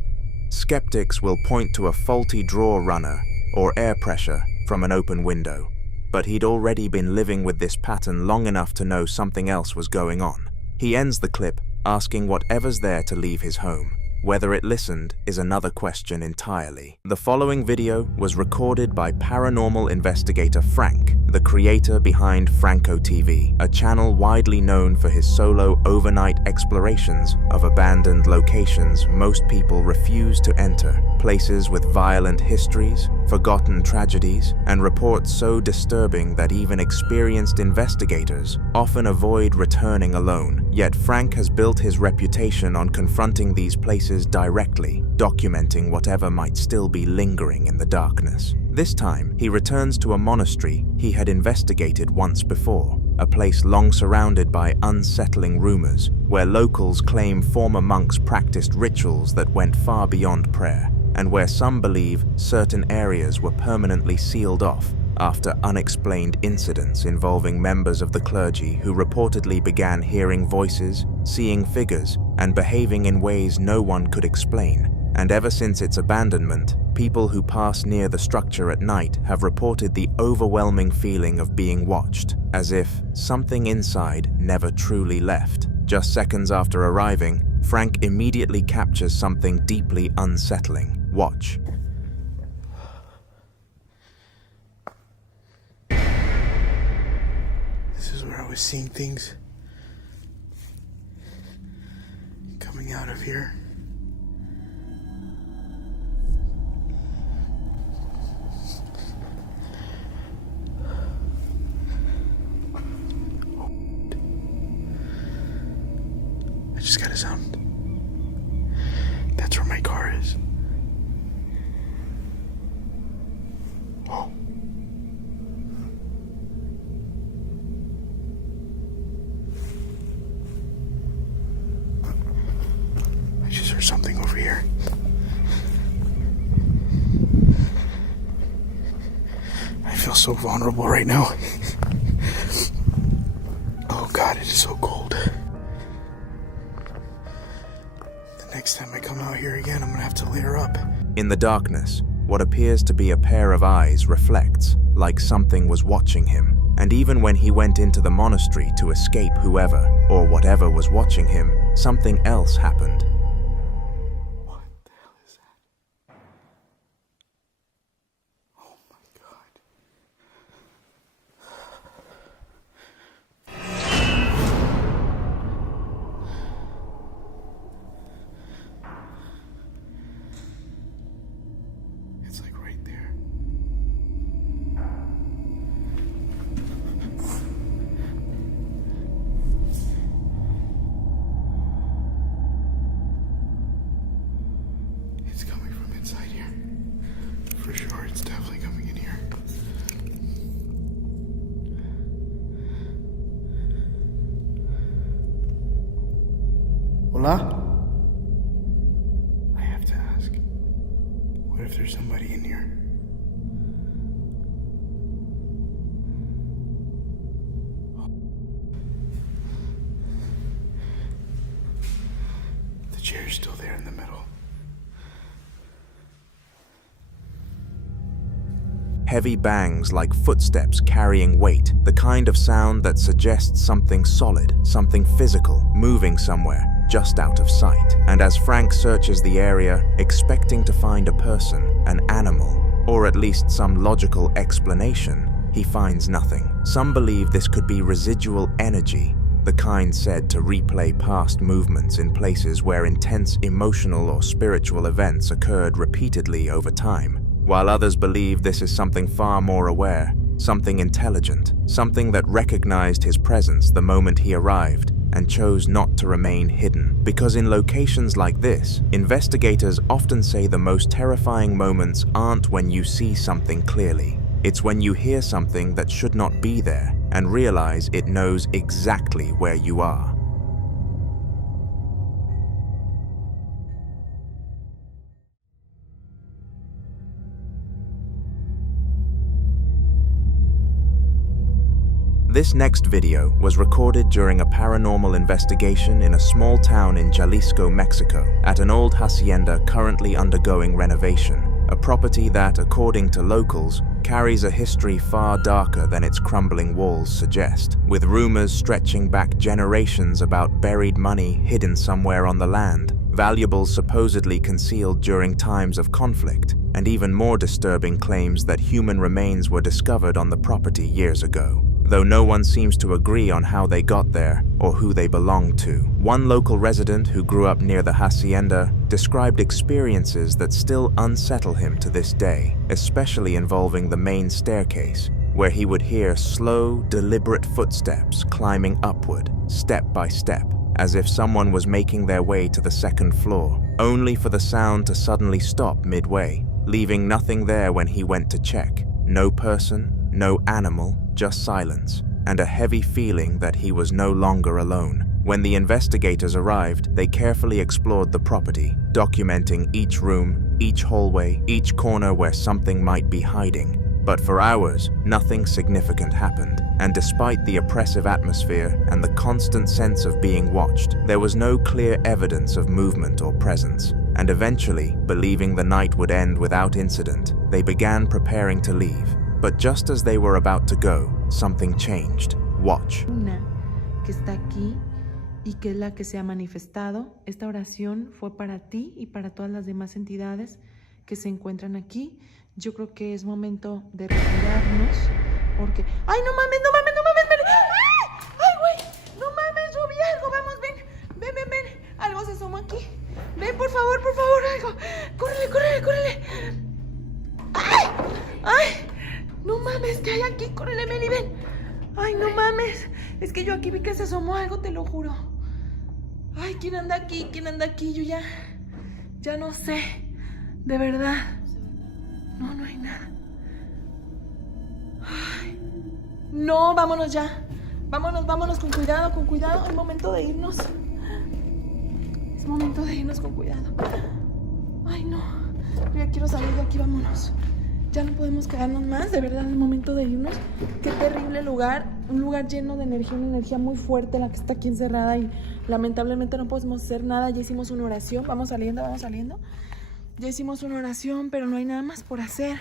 Skeptics will point to a faulty drawer runner or air pressure from an open window, but he'd already been living with this pattern long enough to know something else was going on. He ends the clip asking whatever's there to leave his home. Whether it listened is another question entirely. The following video was recorded by paranormal investigator Frank, the creator behind Franco TV, a channel widely known for his solo overnight explorations of abandoned locations most people refuse to enter, places with violent histories, forgotten tragedies, and reports so disturbing that even experienced investigators often avoid returning alone. Yet Frank has built his reputation on confronting these places directly, documenting whatever might still be lingering in the darkness. This time, he returns to a monastery he had investigated once before, a place long surrounded by unsettling rumors, where locals claim former monks practiced rituals that went far beyond prayer, and where some believe certain areas were permanently sealed off after unexplained incidents involving members of the clergy who reportedly began hearing voices, seeing figures, and behaving in ways no one could explain. And ever since its abandonment, people who pass near the structure at night have reported the overwhelming feeling of being watched, as if something inside never truly left. Just seconds after arriving, Frank immediately captures something deeply unsettling. Watch. This is where I was seeing things coming out of here. I just got a sound. That's where my car is. Oh. so vulnerable right now. Oh God, it is so cold. The next time I come out here again, I'm gonna have to layer up. In the darkness, what appears to be a pair of eyes reflects, like something was watching him. And even when he went into the monastery to escape whoever or whatever was watching him, something else happened. Hola? I have to ask, what if there's somebody in here? The chair's still there in the middle. Heavy bangs like footsteps carrying weight, the kind of sound that suggests something solid, something physical, moving somewhere, just out of sight. And as Frank searches the area, expecting to find a person, an animal, or at least some logical explanation, he finds nothing. Some believe this could be residual energy, the kind said to replay past movements in places where intense emotional or spiritual events occurred repeatedly over time, while others believe this is something far more aware, something intelligent, something that recognized his presence the moment he arrived and chose not to remain hidden. Because in locations like this, investigators often say the most terrifying moments aren't when you see something clearly. It's when you hear something that should not be there and realize it knows exactly where you are. This next video was recorded during a paranormal investigation in a small town in Jalisco, Mexico, at an old hacienda currently undergoing renovation, a property that, according to locals, carries a history far darker than its crumbling walls suggest, with rumors stretching back generations about buried money hidden somewhere on the land, valuables supposedly concealed during times of conflict, and even more disturbing claims that human remains were discovered on the property years ago, though no one seems to agree on how they got there or who they belonged to. One local resident who grew up near the hacienda described experiences that still unsettle him to this day, especially involving the main staircase, where he would hear slow, deliberate footsteps climbing upward, step by step, as if someone was making their way to the second floor, only for the sound to suddenly stop midway, leaving nothing there when he went to check. No person, no animal, just silence, and a heavy feeling that he was no longer alone. When the investigators arrived, they carefully explored the property, documenting each room, each hallway, each corner where something might be hiding. But for hours, nothing significant happened, and despite the oppressive atmosphere and the constant sense of being watched, there was no clear evidence of movement or presence. And eventually, believing the night would end without incident, they began preparing to leave. But just as they were about to go, something changed. Watch. Una que está aquí y que es la que se ha manifestado. Esta oración fue para ti y para todas las demás entidades que se encuentran aquí. Yo creo que es momento de retirarnos porque... ¡Ay, no mames, no mames, no mames! ¡Ven! ¡Ay, güey! ¡No mames, yo vi algo! ¡Vamos, ven! ¡Ven, ven, ven! Algo se asomó aquí. ¡Ven, por favor, algo! ¡Córrele, córrele, córrele! ¡Ay! ¡Ay! No mames, ¿qué hay aquí? Córrele, Meli, ven. Ay, no mames. Es que yo aquí vi que se asomó algo, te lo juro. Ay, ¿quién anda aquí? ¿Quién anda aquí? Yo ya no sé. De verdad. No, no hay nada. Ay. No, vámonos ya. Vámonos con cuidado, con cuidado. Es momento de irnos. Es momento de irnos con cuidado. Ay, no. Yo ya quiero salir de aquí, vámonos. Ya no podemos quedarnos más, de verdad es momento de irnos. Qué terrible lugar, un lugar lleno de energía, una energía muy fuerte la que está aquí encerrada y lamentablemente no podemos hacer nada. Ya hicimos una oración, vamos saliendo. Ya hicimos una oración, pero no hay nada más por hacer,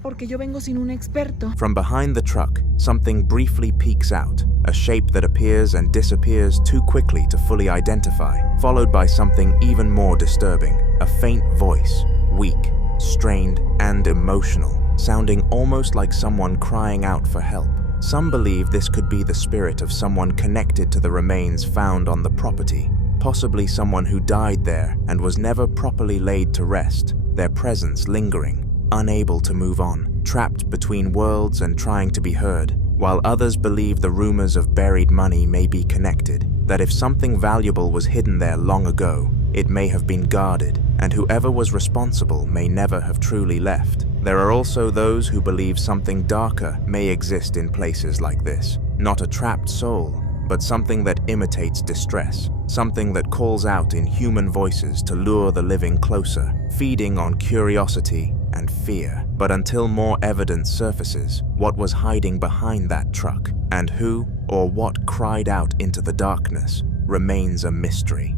porque yo vengo sin un experto. From behind the truck, something briefly peeks out, a shape that appears and disappears too quickly to fully identify, followed by something even more disturbing, a faint voice, weak, strained, and emotional, sounding almost like someone crying out for help. Some believe this could be the spirit of someone connected to the remains found on the property, possibly someone who died there and was never properly laid to rest, their presence lingering, unable to move on, trapped between worlds and trying to be heard, while others believe the rumors of buried money may be connected, that if something valuable was hidden there long ago, it may have been guarded, and whoever was responsible may never have truly left. There are also those who believe something darker may exist in places like this, not a trapped soul, but something that imitates distress, something that calls out in human voices to lure the living closer, feeding on curiosity and fear. But until more evidence surfaces, what was hiding behind that truck, and who or what cried out into the darkness, remains a mystery.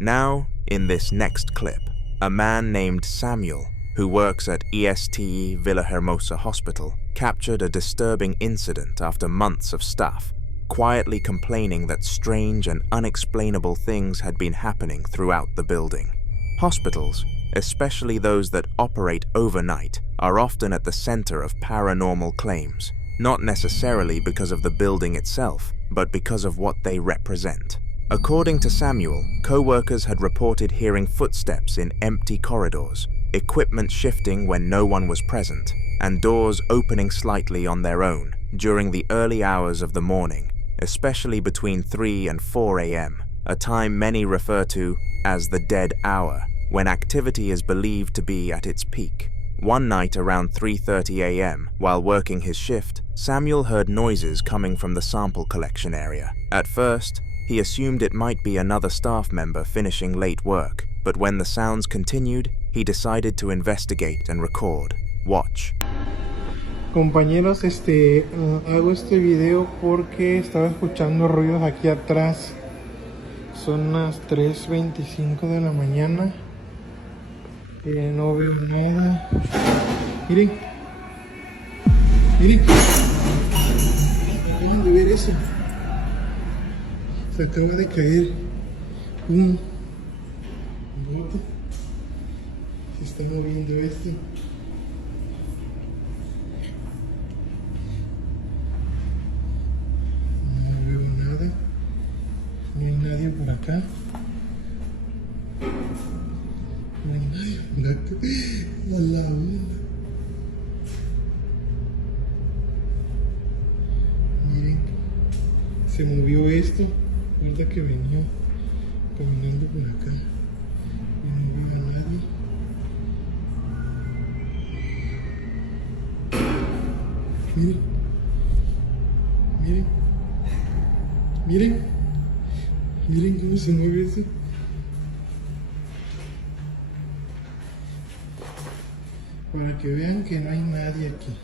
Now, in this next clip, a man named Samuel, who works at ESTE Villahermosa Hospital, captured a disturbing incident after months of staff quietly complaining that strange and unexplainable things had been happening throughout the building. Hospitals, especially those that operate overnight, are often at the center of paranormal claims, not necessarily because of the building itself, but because of what they represent. According to Samuel, co-workers had reported hearing footsteps in empty corridors, equipment shifting when no one was present, and doors opening slightly on their own during the early hours of the morning, especially between 3 and 4 a.m., a time many refer to as the dead hour, when activity is believed to be at its peak. One night around 3:30 a.m., while working his shift, Samuel heard noises coming from the sample collection area. At first, he assumed it might be another staff member finishing late work, but when the sounds continued, he decided to investigate and record. Watch. Compañeros, hago este video porque estaba escuchando ruidos aquí atrás. Son las 3:25 de la mañana. No veo nada. Miren. Acaban de ver eso. Se acaba de caer un bote. Se está moviendo esto. No veo nada. No hay nadie por acá. No hay nadie por acá. A la una. Miren. Se movió esto. Ahorita que venía caminando por acá y no veo a nadie. Miren cómo se mueve eso. Para que vean que no hay nadie aquí.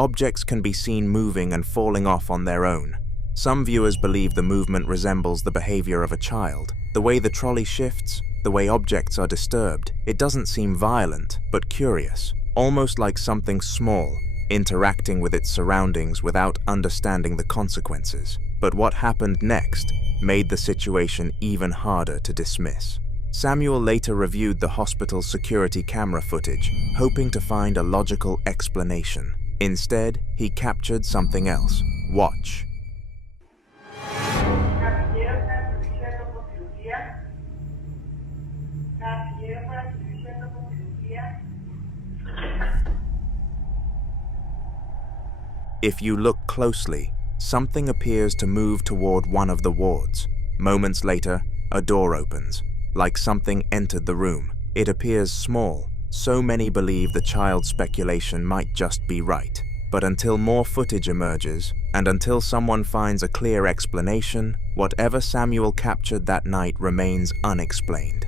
Objects can be seen moving and falling off on their own. Some viewers believe the movement resembles the behavior of a child. The way the trolley shifts, the way objects are disturbed, it doesn't seem violent, but curious, almost like something small, interacting with its surroundings without understanding the consequences. But what happened next made the situation even harder to dismiss. Samuel later reviewed the hospital's security camera footage, hoping to find a logical explanation. Instead, he captured something else. Watch. If you look closely, something appears to move toward one of the wards. Moments later, a door opens, like something entered the room, It appears small, so many believe the child's speculation might just be right. But until more footage emerges, and until someone finds a clear explanation, whatever Samuel captured that night remains unexplained.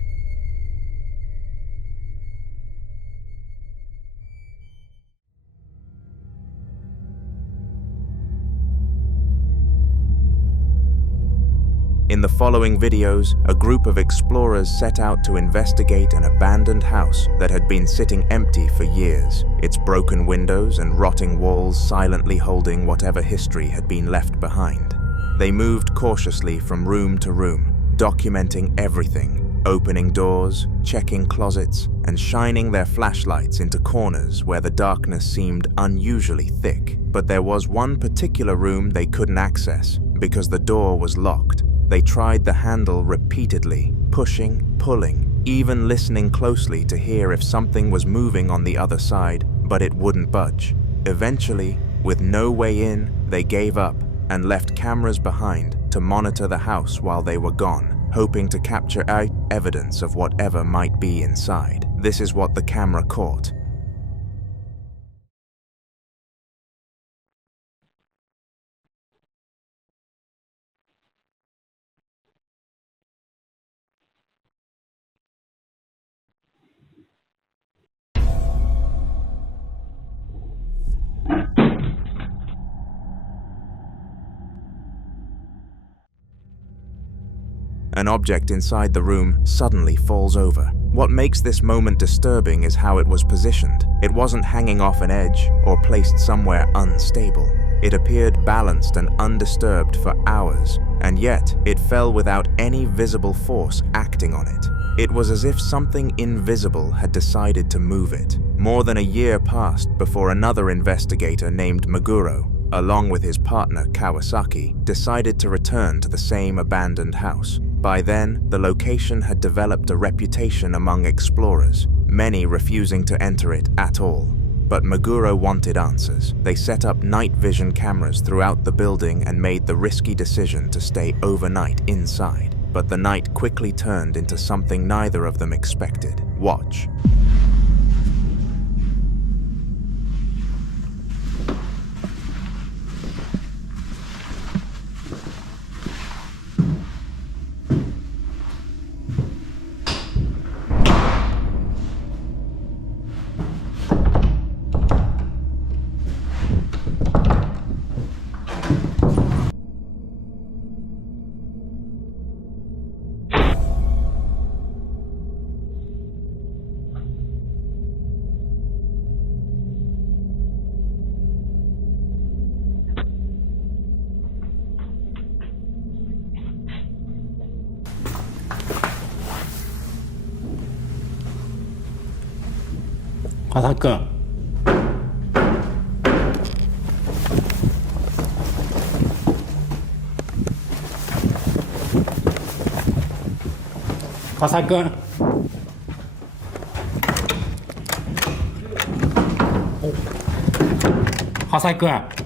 In the following videos, a group of explorers set out to investigate an abandoned house that had been sitting empty for years, its broken windows and rotting walls silently holding whatever history had been left behind. They moved cautiously from room to room, documenting everything, opening doors, checking closets, and shining their flashlights into corners where the darkness seemed unusually thick. But there was one particular room they couldn't access because the door was locked. They tried the handle repeatedly, pushing, pulling, even listening closely to hear if something was moving on the other side, but it wouldn't budge. Eventually, with no way in, they gave up and left cameras behind to monitor the house while they were gone, hoping to capture evidence of whatever might be inside. This is what the camera caught. An object inside the room suddenly falls over. What makes this moment disturbing is how it was positioned. It wasn't hanging off an edge or placed somewhere unstable. It appeared balanced and undisturbed for hours, and yet it fell without any visible force acting on it. It was as if something invisible had decided to move it. More than a year passed before another investigator named Meguro, along with his partner Kawasaki, decided to return to the same abandoned house. By then, the location had developed a reputation among explorers, many refusing to enter it at all. But Meguro wanted answers. They set up night vision cameras throughout the building and made the risky decision to stay overnight inside. But the night quickly turned into something neither of them expected. Watch. 화살끈 화살끈 화살끈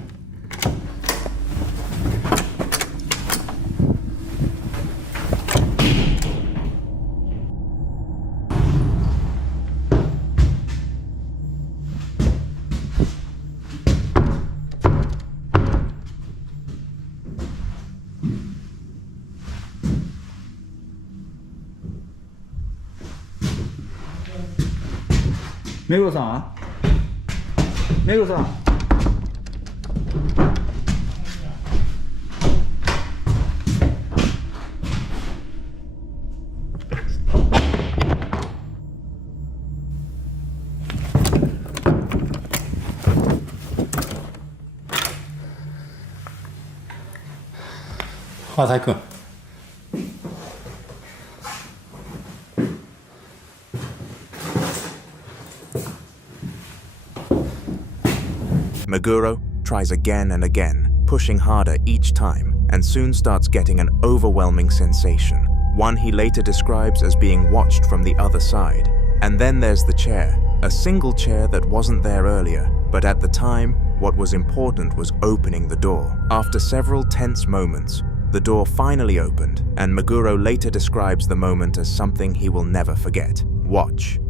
메이고さん 메이고さん 화살끈 Meguro tries again and again, pushing harder each time, and soon starts getting an overwhelming sensation, one he later describes as being watched from the other side. And then there's the chair, a single chair that wasn't there earlier, but at the time, what was important was opening the door. After several tense moments, the door finally opened, and Meguro later describes the moment as something he will never forget. Watch.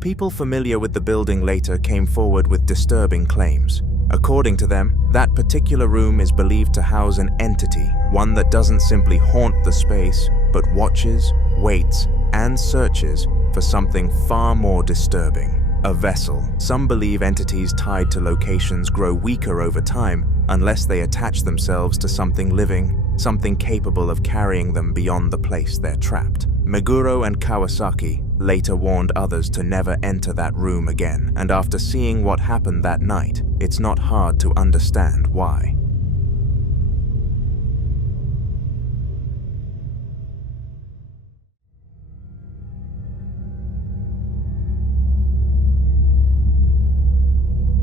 People familiar with the building later came forward with disturbing claims. According to them, that particular room is believed to house an entity, one that doesn't simply haunt the space, but watches, waits, and searches for something far more disturbing. A vessel. Some believe entities tied to locations grow weaker over time unless they attach themselves to something living, something capable of carrying them beyond the place they're trapped. Meguro and Kawasaki later warned others to never enter that room again, and after seeing what happened that night, it's not hard to understand why.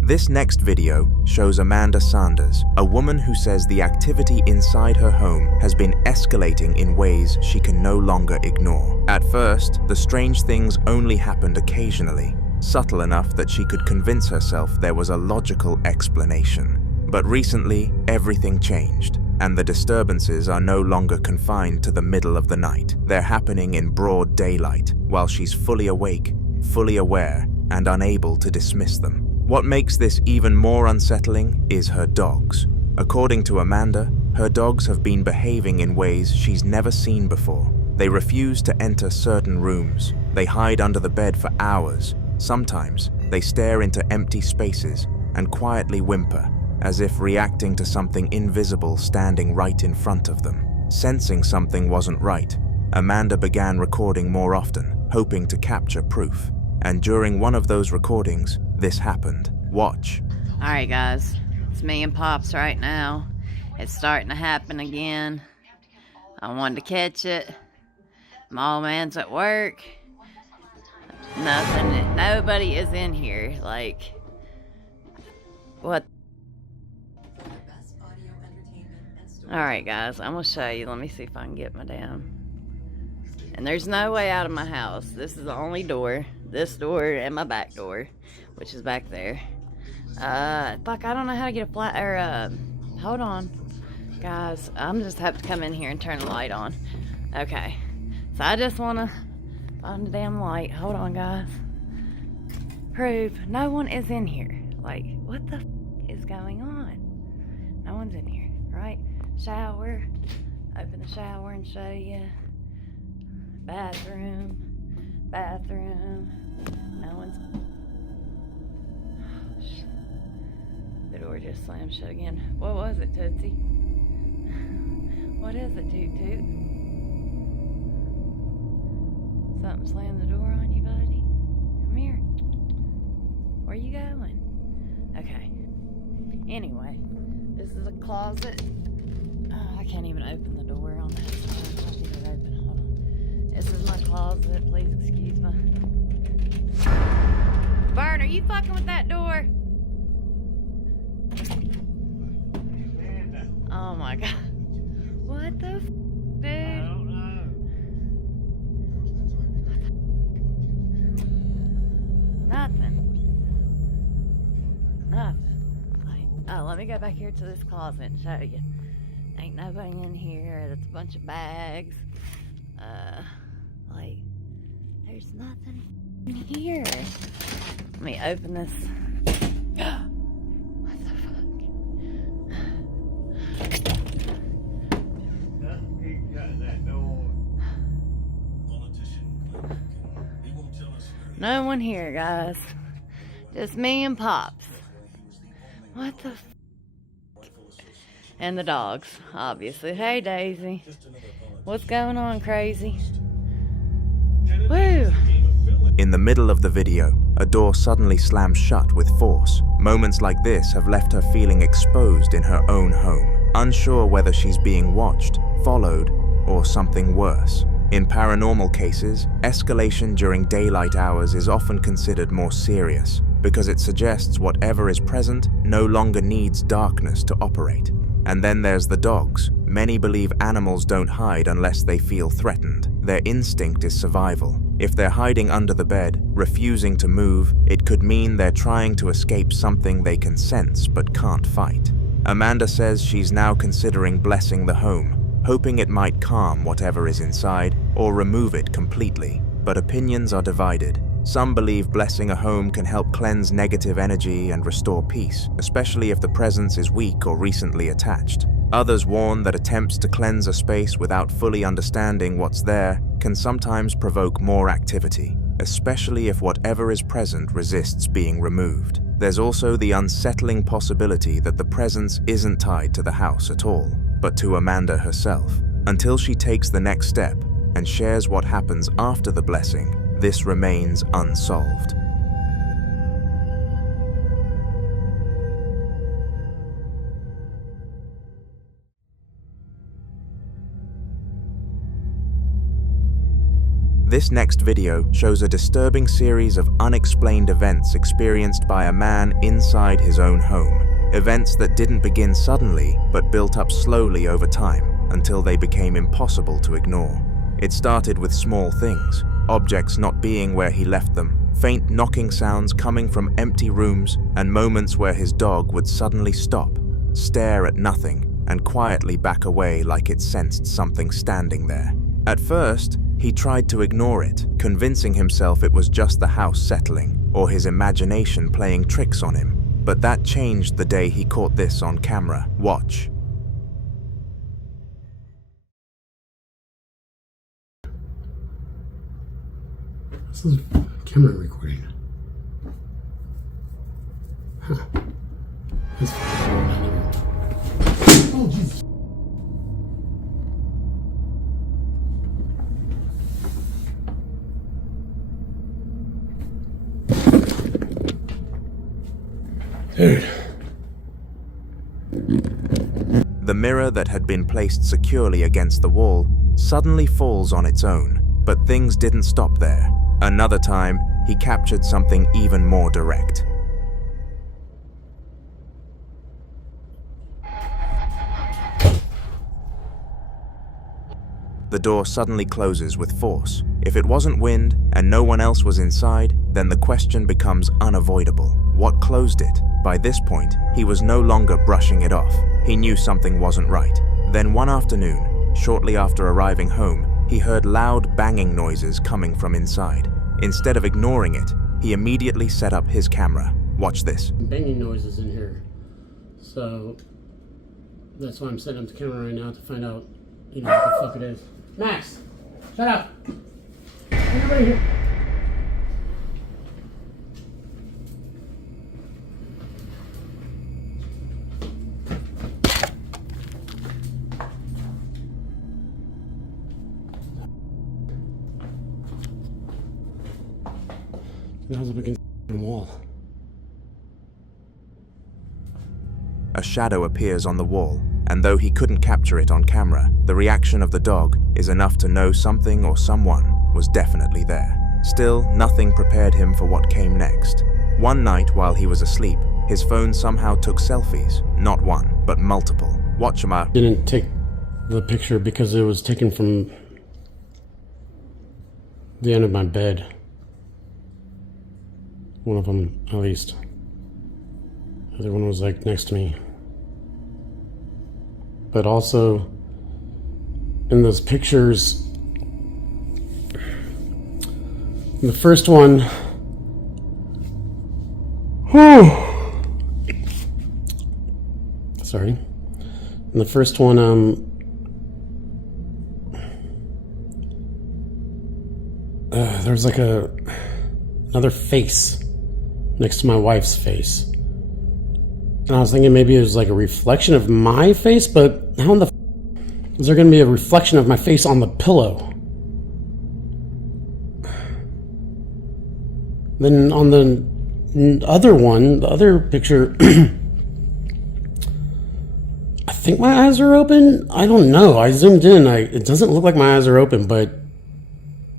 This next video shows Amanda Sanders, a woman who says the activity inside her home has been escalating in ways she can no longer ignore. At first, the strange things only happened occasionally, subtle enough that she could convince herself there was a logical explanation. But recently, everything changed, and the disturbances are no longer confined to the middle of the night. They're happening in broad daylight, while she's fully awake, fully aware, and unable to dismiss them. What makes this even more unsettling is her dogs. According to Amanda, her dogs have been behaving in ways she's never seen before. They refuse to enter certain rooms. They hide under the bed for hours. Sometimes, they stare into empty spaces and quietly whimper, as if reacting to something invisible standing right in front of them. Sensing something wasn't right, Amanda began recording more often, hoping to capture proof. And during one of those recordings, this happened. Watch. Alright guys, it's me and Pops right now. It's starting to happen again. I wanted to catch it. My old man's at work. Nothing, nobody is in here. Like, what? Alright guys, I'm gonna show you. Let me see if I can get my damn. And there's no way out of my house. This is the only door. This door and my back door, which is back there. Fuck, I don't know how to get a flat, or, hold on. Guys, I'm just have to come in here and turn the light on. Okay. So I just want to find the damn light. Hold on, guys. Prove no one is in here. Like, what the is going on? No one's in here, right? Shower. Open the shower and show you. Bathroom. No one's. Oh, shit. The door just slammed shut again. What was it, Tootsie? What is it, Toot Toot? Something slammed the door on you, buddy? Come here. Where you going? Okay. Anyway, this is a closet. Oh, I can't even open the door on that side. I'll get it open. Hold on. This is my closet. Please excuse me. Vern, are you fucking with that door? Oh my god. What the f, dude? I don't know. Nothing. Like, oh, let me go back here to this closet and show you. Ain't nobody in here. That's a bunch of bags. Like, there's nothing in here. Let me open this. What the fuck? No one here, guys. Just me and Pops. What the f? And the dogs, obviously. Hey, Daisy. What's going on, crazy? Woo! In the middle of the video, a door suddenly slams shut with force. Moments like this have left her feeling exposed in her own home, unsure whether she's being watched, followed, or something worse. In paranormal cases, escalation during daylight hours is often considered more serious because it suggests whatever is present no longer needs darkness to operate. And then there's the dogs. Many believe animals don't hide unless they feel threatened. Their instinct is survival. If they're hiding under the bed, refusing to move, it could mean they're trying to escape something they can sense but can't fight. Amanda says she's now considering blessing the home, hoping it might calm whatever is inside or remove it completely. But opinions are divided. Some believe blessing a home can help cleanse negative energy and restore peace, especially if the presence is weak or recently attached. Others warn that attempts to cleanse a space without fully understanding what's there can sometimes provoke more activity, especially if whatever is present resists being removed. There's also the unsettling possibility that the presence isn't tied to the house at all, but to Amanda herself. Until she takes the next step and shares what happens after the blessing, this remains unsolved. This next video shows a disturbing series of unexplained events experienced by a man inside his own home. Events that didn't begin suddenly, but built up slowly over time until they became impossible to ignore. It started with small things, objects not being where he left them, faint knocking sounds coming from empty rooms, and moments where his dog would suddenly stop, stare at nothing, and quietly back away like it sensed something standing there. At first, he tried to ignore it, convincing himself it was just the house settling, or his imagination playing tricks on him. But that changed the day he caught this on camera. Watch. This is camera recording. Huh. This oh, Jesus. Dude. The mirror that had been placed securely against the wall suddenly falls on its own, but things didn't stop there. Another time, he captured something even more direct. The door suddenly closes with force. If it wasn't wind and no one else was inside, then the question becomes unavoidable. What closed it? By this point, he was no longer brushing it off. He knew something wasn't right. Then one afternoon, shortly after arriving home, he heard loud banging noises coming from inside. Instead of ignoring it, he immediately set up his camera. Watch this. Banging noises in here. So that's why I'm setting up the camera right now to find out, what the fuck it is. Max, shut up. Everybody here. That was up against the wall. A shadow appears on the wall, and though he couldn't capture it on camera, the reaction of the dog is enough to know something or someone was definitely there. Still, nothing prepared him for what came next. One night while he was asleep, his phone somehow took selfies. Not one, but multiple. Watch him out. Didn't take the picture because it was taken from the end of my bed. One of them, at least. The other one was like next to me. But also, in those pictures, the first one, sorry. In the first one, there's like another face next to my wife's face. And I was thinking maybe it was like a reflection of my face, but how in the is there going to be a reflection of my face on the pillow? Then on the other one, the other picture, I think my eyes are open. I don't know. I zoomed in. It doesn't look like my eyes are open, but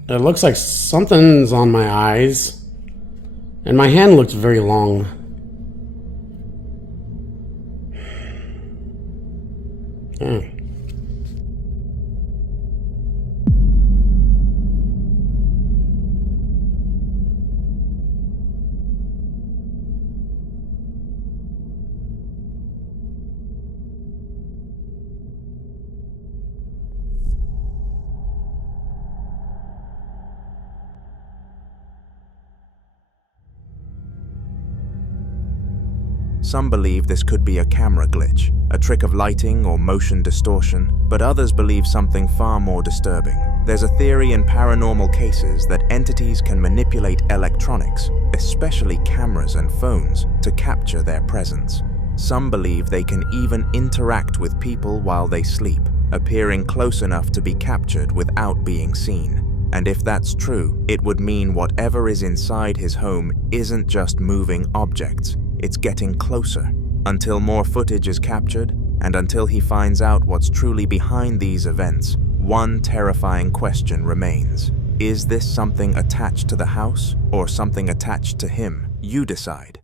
it looks like something's on my eyes. And my hand looks very long. Yeah. Some believe this could be a camera glitch, a trick of lighting or motion distortion, but others believe something far more disturbing. There's a theory in paranormal cases that entities can manipulate electronics, especially cameras and phones, to capture their presence. Some believe they can even interact with people while they sleep, appearing close enough to be captured without being seen. And if that's true, it would mean whatever is inside his home isn't just moving objects, it's getting closer. Until more footage is captured, and until he finds out what's truly behind these events, one terrifying question remains. Is this something attached to the house, or something attached to him? You decide.